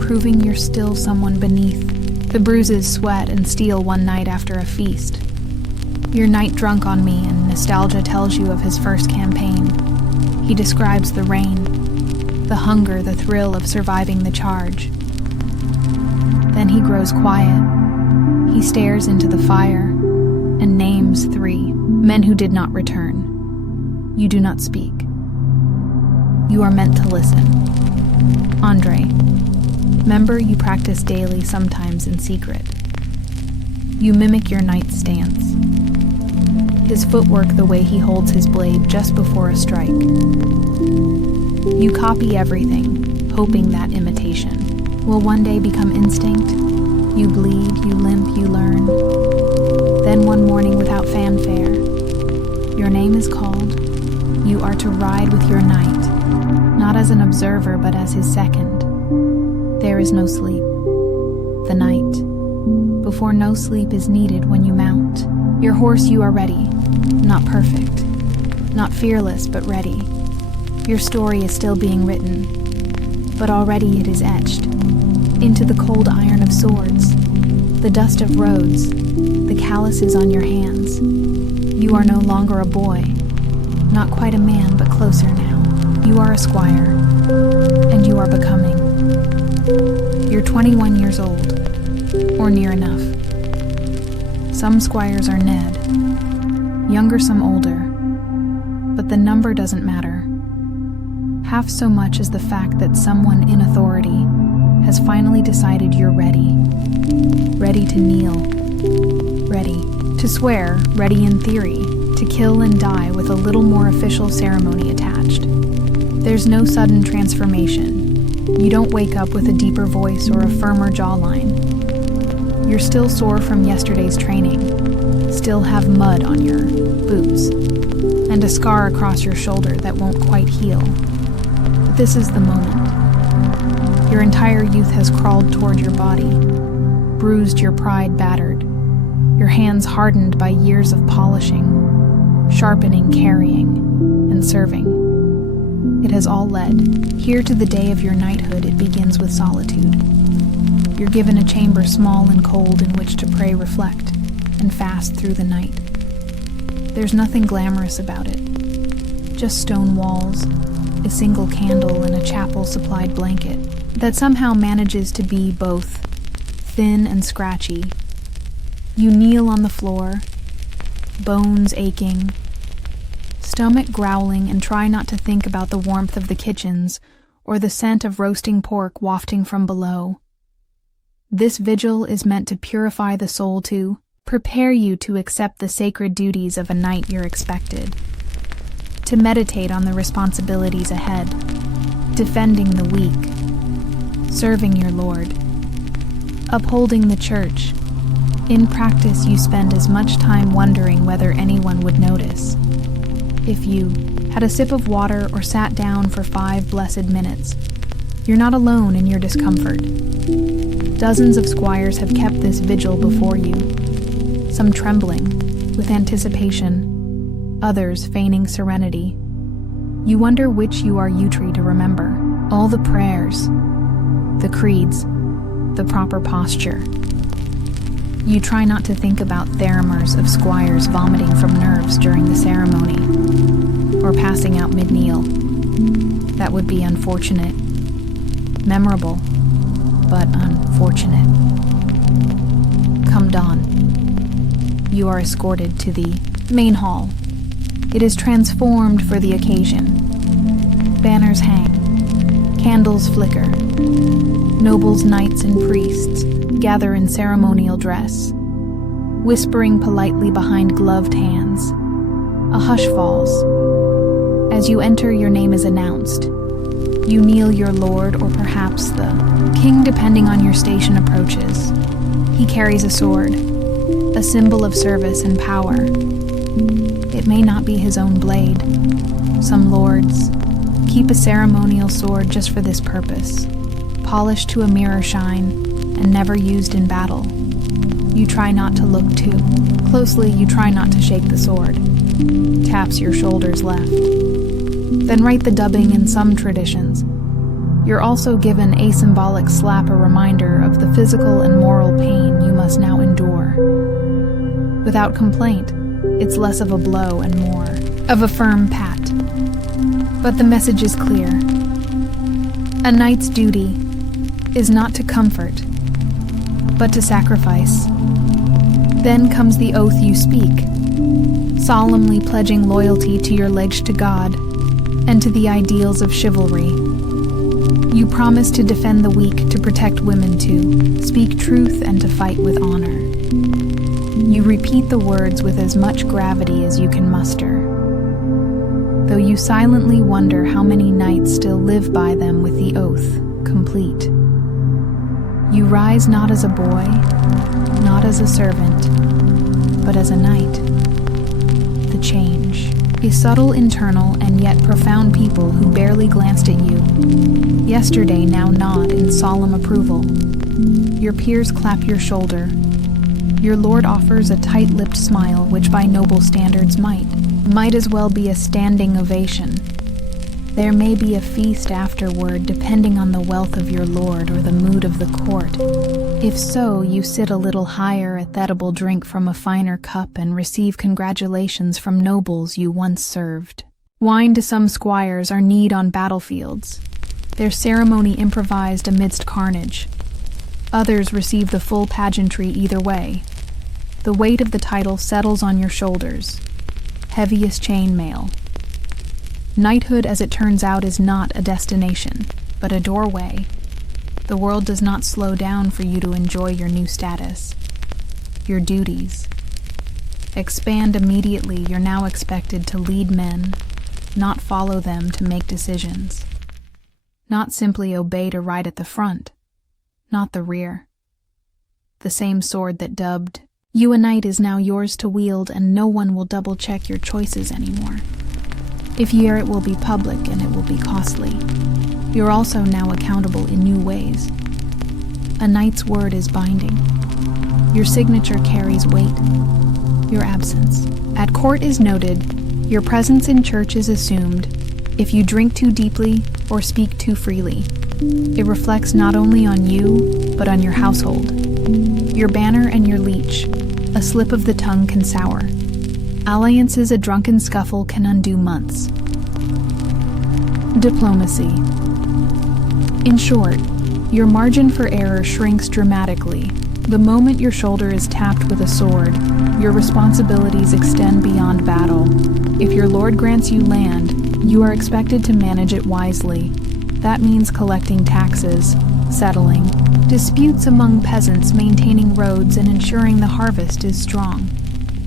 proving you're still someone beneath the bruises, sweat, and steel one night after a feast. Your knight drunk on me, and nostalgia tells you of his first campaign. He describes the rain, the hunger, the thrill of surviving the charge. Then he grows quiet. He stares into the fire and names 3 men who did not return. You do not speak. You are meant to listen. Andre, remember you practice daily, sometimes in secret. You mimic your knight's stance. his footwork the way he holds his blade just before a strike. You copy everything, hoping that imitation will one day become instinct. You bleed, you limp, you learn. Then one morning without fanfare, your name is called. You are to ride with your knight, not as an observer but as his second. There is no sleep. The night, before no sleep is needed when you mount. Your horse you are ready, not perfect, not fearless but ready. Your story is still being written, but already it is etched into the cold iron of swords, the dust of roads, the calluses on your hands. You are no longer a boy, not quite a man but closer now. You are a squire, and you are becoming. You're 21 years old, or near enough. Some squires are Ned, younger some older, but the number doesn't matter. Half so much as the fact that someone in authority has finally decided you're ready. Ready to kneel, ready to swear, ready in theory, to kill and die with a little more official ceremony attached. There's no sudden transformation. You don't wake up with a deeper voice or a firmer jawline. You're still sore from yesterday's training, still have mud on your boots, and a scar across your shoulder that won't quite heal. But this is the moment. Your entire youth has crawled toward your body, bruised your pride battered, your hands hardened by years of polishing, sharpening, carrying, and serving. It has all led here to the day of your knighthood. It begins with solitude. You're given a chamber small and cold in which to pray, reflect, and fast through the night. There's nothing glamorous about it. Just stone walls, a single candle, and a chapel-supplied blanket that somehow manages to be both thin and scratchy. You kneel on the floor, bones aching, stomach growling, and try not to think about the warmth of the kitchens or the scent of roasting pork wafting from below. This vigil is meant to purify the soul, to prepare you to accept the sacred duties of a knight you're expected, to meditate on the responsibilities ahead, defending the weak, serving your Lord, upholding the church. In practice, you spend as much time wondering whether anyone would notice. If you had a sip of water or sat down for 5 blessed minutes, you're not alone in your discomfort. Dozens of squires have kept this vigil before you, some trembling with anticipation, others feigning serenity. You wonder which you are Utri to remember. All the prayers, the creeds, the proper posture. You try not to think about theramers of squires vomiting from nerves during the ceremony, or passing out mid-kneel. That would be unfortunate, memorable, but unfortunate. Come dawn, you are escorted to the main hall. It is transformed for the occasion. Banners hang, candles flicker. Nobles, knights, and priests gather in ceremonial dress, whispering politely behind gloved hands. A hush falls. As you enter, your name is announced. You kneel, your lord, or perhaps the king, depending on your station, approaches. He carries a sword, a symbol of service and power. It may not be his own blade. Some lords keep a ceremonial sword just for this purpose, polished to a mirror shine and never used in battle. You try not to look too closely. You try not to shake the sword. Taps your shoulders left. Then write the dubbing. In some traditions, you're also given a symbolic slap, a reminder of the physical and moral pain you must now endure. Without complaint, it's less of a blow and more of a firm pat. But the message is clear. A knight's duty is not to comfort, but to sacrifice. Then comes the oath you speak, solemnly pledging loyalty to your liege to God and to the ideals of chivalry. You promise to defend the weak, to protect women, to speak truth, and to fight with honor. You You repeat the words with as much gravity as you can muster, though you silently wonder how many knights still live by them with the oath complete. You rise not as a boy, not as a servant, but as a knight. The change, a subtle internal and yet profound people who barely glanced at you yesterday now nod in solemn approval. Your peers clap your shoulder. Your lord offers a tight-lipped smile which by noble standards might as well be a standing ovation. There may be a feast afterward depending on the wealth of your lord or the mood of the court. If so, you sit a little higher at that edible drink from a finer cup and receive congratulations from nobles you once served. Wine to some squires are need on battlefields, their ceremony improvised amidst carnage. Others receive the full pageantry either way. The weight of the title settles on your shoulders, heavy as chainmail. Knighthood, as it turns out, is not a destination, but a doorway. The world does not slow down for you to enjoy your new status. Your duties expand immediately. You're now expected to lead men, not follow them to make decisions. Not simply obey to ride at the front, not the rear. The same sword that dubbed you a knight is now yours to wield, and no one will double-check your choices anymore. If you err, it will be public and it will be costly. You're also now accountable in new ways. A knight's word is binding. Your signature carries weight. Your absence at court is noted. Your presence in church is assumed. If you drink too deeply or speak too freely, it reflects not only on you, but on your household. Your banner and your leech, a slip of the tongue can sour. Alliances, a drunken scuffle can undo months. Diplomacy. In short, your margin for error shrinks dramatically. The moment your shoulder is tapped with a sword, your responsibilities extend beyond battle. If your lord grants you land, you are expected to manage it wisely. That means collecting taxes, settling disputes among peasants, maintaining roads, and ensuring the harvest is strong.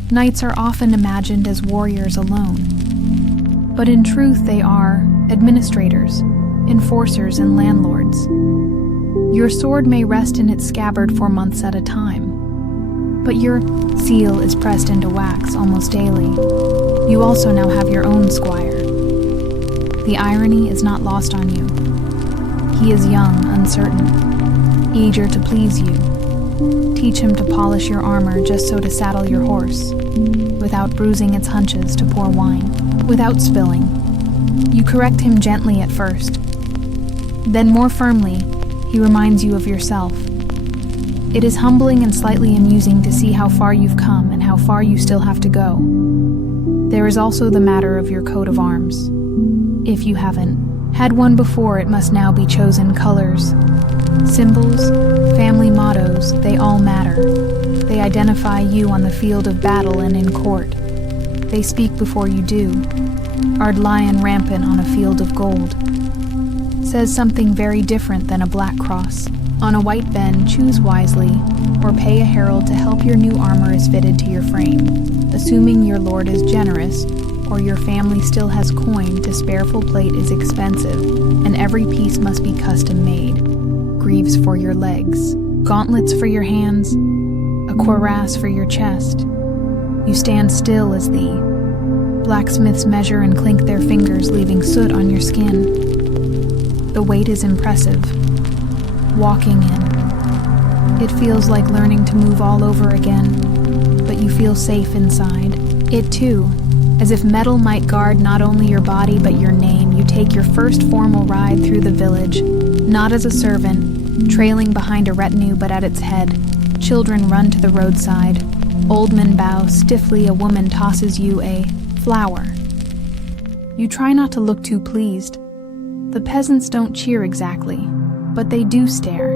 Knights are often imagined as warriors alone, but in truth they are administrators, enforcers, and landlords. Your sword may rest in its scabbard for months at a time, but your seal is pressed into wax almost daily. You also now have your own squire. The irony is not lost on you. He is young, uncertain, eager to please you. Teach him to polish your armor just so to saddle your horse, without bruising its hunches to pour wine, without spilling. You correct him gently at first. Then more firmly, he reminds you of yourself. It is humbling and slightly amusing to see how far you've come and how far you still have to go. There is also the matter of your coat of arms. If you haven't had one before, it must now be chosen. Colors, symbols, family mottos, they all matter. They identify you on the field of battle and in court. They speak before you do. Ard lion rampant on a field of gold says something very different than a black cross. On a white bend, choose wisely, or pay a herald to help your new armor is fitted to your frame. Assuming your lord is generous, or your family still has coin, to spare full plate is expensive, and every piece must be custom-made. Greaves for your legs, gauntlets for your hands, a cuirass for your chest. You stand still as the blacksmiths measure and clink their fingers, leaving soot on your skin. The weight is impressive. Walking in, it feels like learning to move all over again, but you feel safe inside. It too, as if metal might guard not only your body but your name. You take your first formal ride through the village, not as a servant, trailing behind a retinue but at its head. Children run to the roadside. Old men bow stiffly. A woman tosses you a flower. You try not to look too pleased. The peasants don't cheer exactly, but they do stare.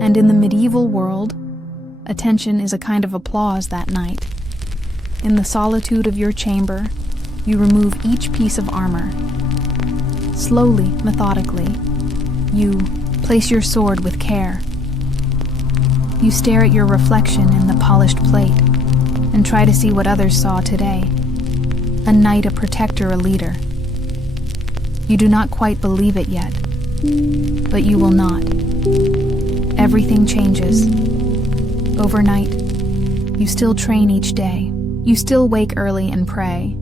And in the medieval world, attention is a kind of applause that night. In the solitude of your chamber, you remove each piece of armor. Slowly, methodically, you place your sword with care. You stare at your reflection in the polished plate. and try to see what others saw today. A knight, a protector, a leader. You do not quite believe it yet, but you will not. Everything changes. Overnight, you still train each day. You still wake early and pray.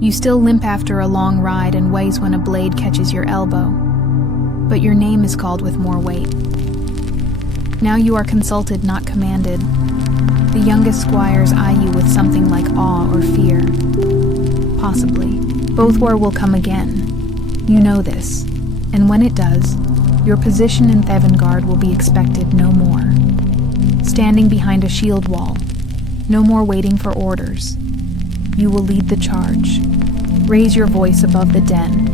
You still limp after a long ride and ways when a blade catches your elbow. But your name is called with more weight. Now you are consulted, not commanded. The youngest squires eye you with something like awe or fear. Possibly. Both war will come again. You know this. And when it does, your position in Thevengard will be expected no more. Standing behind a shield wall. No more waiting for orders. You will lead the charge. Raise your voice above the den,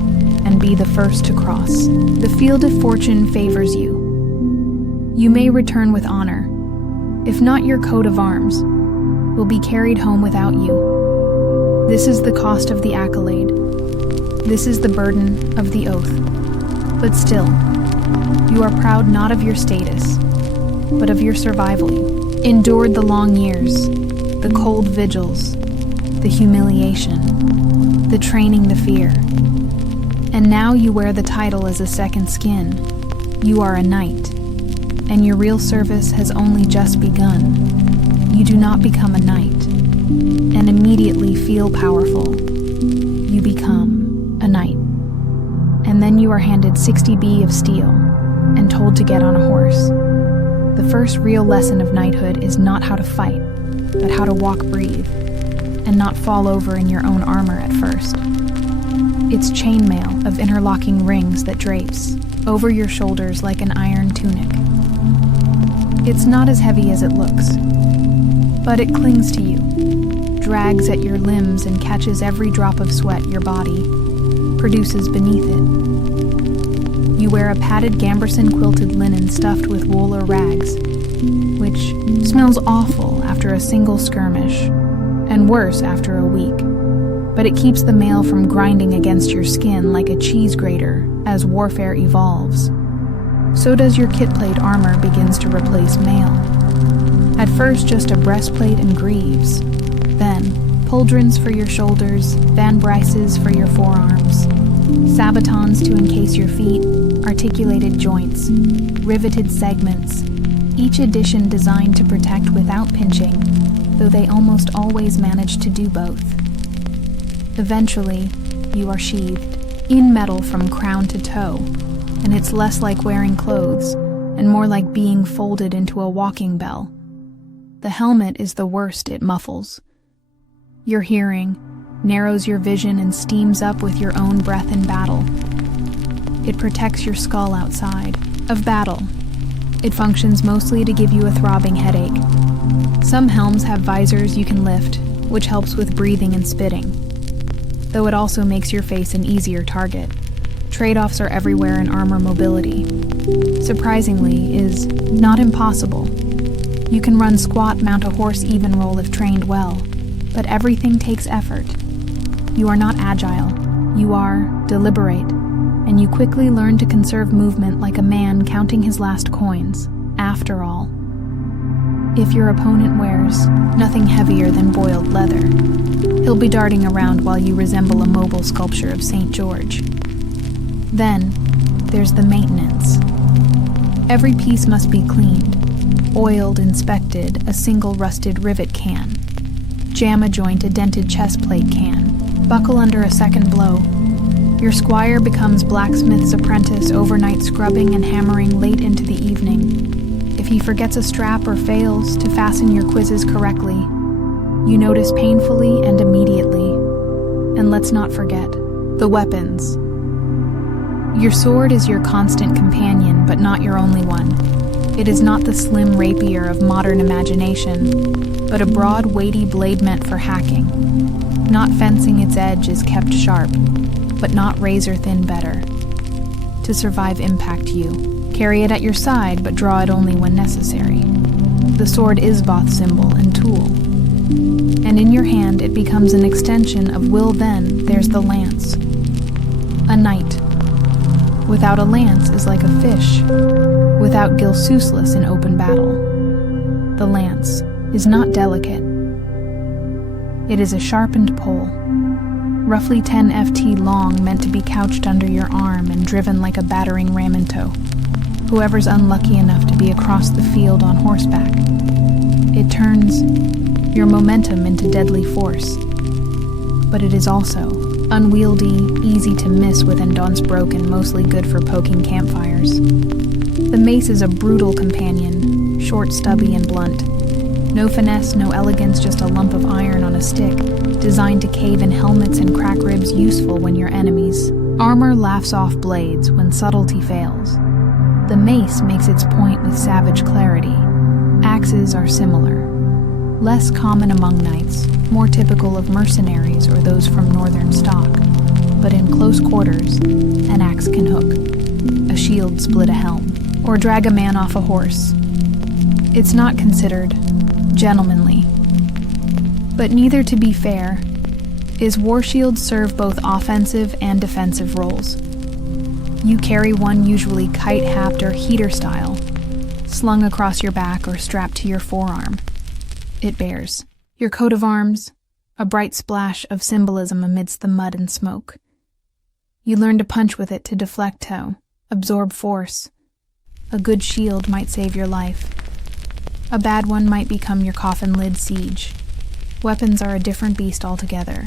and be the first to cross. The field of fortune favors you. You may return with honor. If not, your coat of arms will be carried home without you. This is the cost of the accolade. This is the burden of the oath. But still, you are proud not of your status, but of your survival. You endured the long years, the cold vigils, the humiliation, the training, the fear. And now you wear the title as a second skin. You are a knight, and your real service has only just begun. You do not become a knight, and immediately feel powerful. You become a knight. And then you are handed 60B of steel, and told to get on a horse. The first real lesson of knighthood is not how to fight, but how to walk, breathe, and not fall over in your own armor at first. It's chainmail of interlocking rings that drapes over your shoulders like an iron tunic. It's not as heavy as it looks, but it clings to you, drags at your limbs, and catches every drop of sweat your body produces beneath it. You wear a padded gambeson quilted linen stuffed with wool or rags, which smells awful after a single skirmish, and worse after a week. But it keeps the mail from grinding against your skin like a cheese grater as warfare evolves. So does your kit-plate armor begins to replace mail. At first just a breastplate and greaves, then pauldrons for your shoulders, vambraces for your forearms, sabatons to encase your feet, articulated joints, riveted segments, each addition designed to protect without pinching, though they almost always manage to do both. Eventually, you are sheathed, in metal from crown to toe, and it's less like wearing clothes, and more like being folded into a walking bell. The helmet is the worst, it muffles your hearing, narrows your vision, and steams up with your own breath in battle. It protects your skull outside of battle. It functions mostly to give you a throbbing headache. Some helms have visors you can lift, which helps with breathing and spitting, though it also makes your face an easier target. Trade-offs are everywhere in armor mobility. Surprisingly, is not impossible. You can run squat, mount a horse, even roll if trained well, but everything takes effort. You are not agile, you are deliberate, and you quickly learn to conserve movement like a man counting his last coins. After all, if your opponent wears nothing heavier than boiled leather, he'll be darting around while you resemble a mobile sculpture of St. George. Then, there's the maintenance. Every piece must be cleaned, oiled, inspected. A single rusted rivet can jam a joint, a dented chest plate can buckle under a second blow. Your squire becomes blacksmith's apprentice, overnight scrubbing and hammering late into the evening. If he forgets a strap or fails to fasten your quizzes correctly, you notice painfully and immediately. And let's not forget the weapons. Your sword is your constant companion, but not your only one. It is not the slim rapier of modern imagination, but a broad, weighty blade meant for hacking. Not fencing, its edge is kept sharp, but not razor-thin better. To survive impact, you carry it at your side, but draw it only when necessary. The sword is both symbol and tool, and in your hand it becomes an extension of will. Then there's the lance. A knight without a lance is like a fish without gill, useless in open battle. The lance is not delicate, It is a sharpened pole, roughly 10 ft long, meant to be couched under your arm and driven like a battering ram in tow. Whoever's unlucky enough to be across the field on horseback. It turns your momentum into deadly force. But it is also unwieldy, easy to miss with endurance broken, mostly good for poking campfires. The mace is a brutal companion, short, stubby, and blunt. No finesse, no elegance, just a lump of iron on a stick, designed to cave in helmets and crack ribs, useful when you're enemies. Armor laughs off blades when subtlety fails. The mace makes its point with savage clarity. Axes are similar. Less common among knights, more typical of mercenaries or those from northern stock. But in close quarters, an axe can hook, a shield split a helm, or drag a man off a horse. It's not considered gentlemanly. But neither, to be fair, is war shields serve both offensive and defensive roles. You carry one, usually kite-happed or heater style, slung across your back or strapped to your forearm. It bears your coat of arms, a bright splash of symbolism amidst the mud and smoke. You learn to punch with it to deflect tow, absorb force. A good shield might save your life. A bad one might become your coffin lid siege. Weapons are a different beast altogether.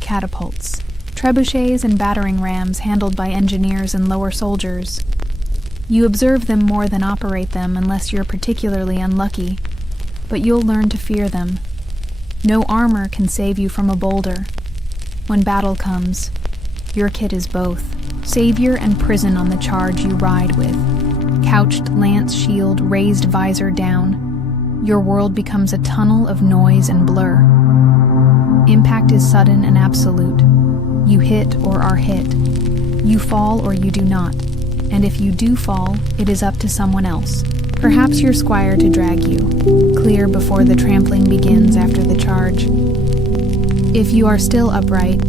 Catapults, trebuchets, and battering rams handled by engineers and lower soldiers. You observe them more than operate them unless you're particularly unlucky, but you'll learn to fear them. No armor can save you from a boulder. When battle comes, your kit is both savior and prison on the charge you ride with. Couched lance, shield, raised visor down, your world becomes a tunnel of noise and blur. Impact is sudden and absolute. You hit or are hit. You fall or you do not. And if you do fall, it is up to someone else. Perhaps your squire to drag you clear before the trampling begins after the charge. If you are still upright,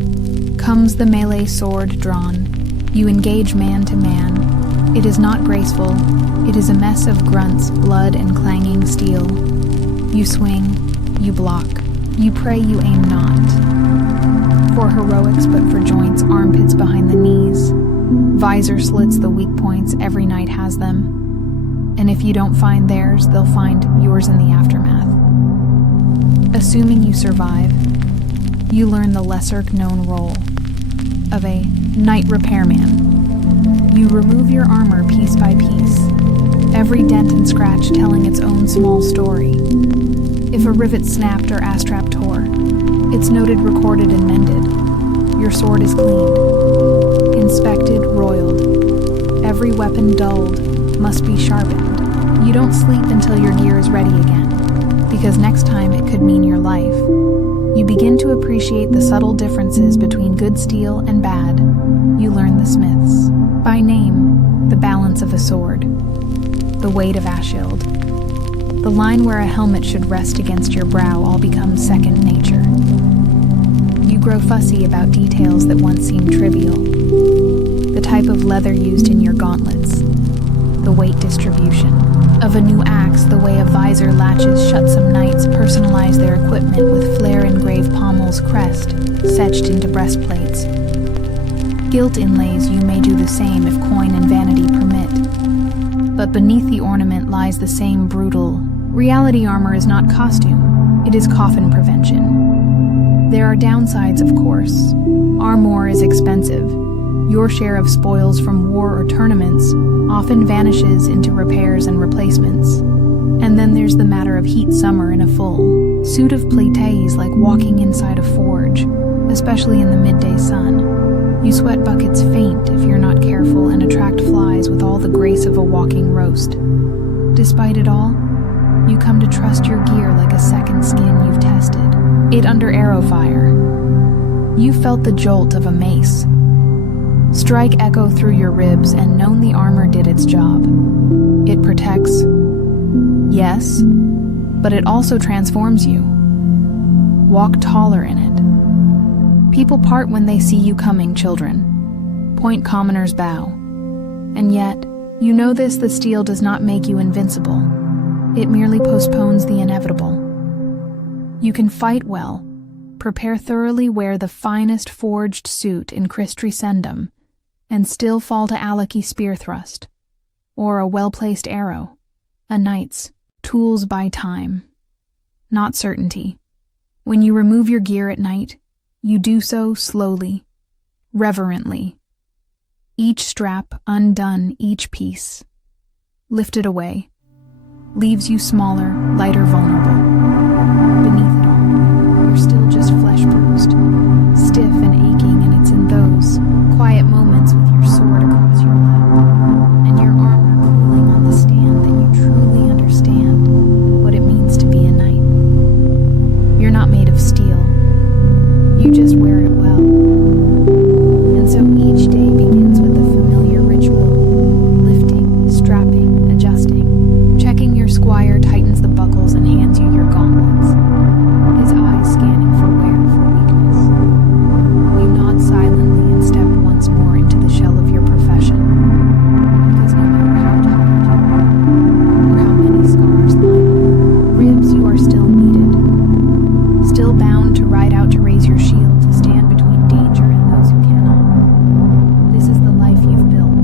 comes the melee sword drawn. You engage man to man. It is not graceful. It is a mess of grunts, blood, and clanging steel. You swing, you block, you pray, you aim not. For heroics, but for joints, armpits behind the knees. Visor slits the weak points, every knight has them. And if you don't find theirs, they'll find yours in the aftermath. Assuming you survive, you learn the lesser-known role of a knight repairman. You remove your armor piece by piece, every dent and scratch telling its own small story. If a rivet snapped or astrap tore, it's noted, recorded, and mended. Your sword is cleaned, inspected, roiled. Every weapon dulled must be sharpened. You don't sleep until your gear is ready again, because next time it could mean your life. You begin to appreciate the subtle differences between good steel and bad. You learn the smiths. By name, the balance of a sword, the weight of a shield, the line where a helmet should rest against your brow all becomes second nature. You grow fussy about details that once seemed trivial. The type of leather used in your gauntlets, the weight distribution of a new axe, the way a visor latches shut. Some knights personalize their equipment with flare-engraved pommel's crest setched into breastplates. Gilt inlays, you may do the same if coin and vanity permit. But beneath the ornament lies the same brutal reality. Armor is not costume, it is coffin prevention. There are downsides, of course. Armor is expensive. Your share of spoils from war or tournaments often vanishes into repairs and replacements. And then there's the matter of heat. Summer in a full suit of plate is like walking inside a forge, especially in the midday sun. You sweat buckets, faint if you're not careful, and attract flies with all the grace of a walking roast. Despite it all, you come to trust your gear like a second skin you've tested it under arrow fire. You felt the jolt of a mace strike echo through your ribs and known the armor did its job. It protects, yes, but it also transforms you. Walk taller in it. People part when they see you coming, children. Point commoners bow. And yet, you know this, the steel does not make you invincible. It merely postpones the inevitable. You can fight well, Prepare thoroughly, wear the finest forged suit in Christresendum, and still fall to Alaki spear thrust, or a well-placed arrow, a knight's, tools by time, not certainty. When you remove your gear at night, you do so slowly, reverently. Each strap undone, each piece, lifted away, leaves you smaller, lighter, vulnerable. Beneath it all, you're still just flesh bruised, stiff and aching, and it's in those quiet moments with your sword across your lap and your armor cooling on the stand that you truly understand what it means to be a knight. You're not made of steel. You just wear it well. And so each day begins with the familiar ritual, lifting, strapping, adjusting. Checking your squire tightens the buckles and hands you your gauntlets, his eyes scanning for wear, for weakness. You nod silently and step once more into the shell of your profession, because no matter how tired you are, or how many scars line your ribs, you are still needed, still bound to ride out to raise your shield, to stand between danger and those who cannot. This is the life you've built,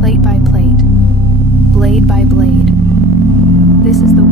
plate by plate, blade by blade. This is the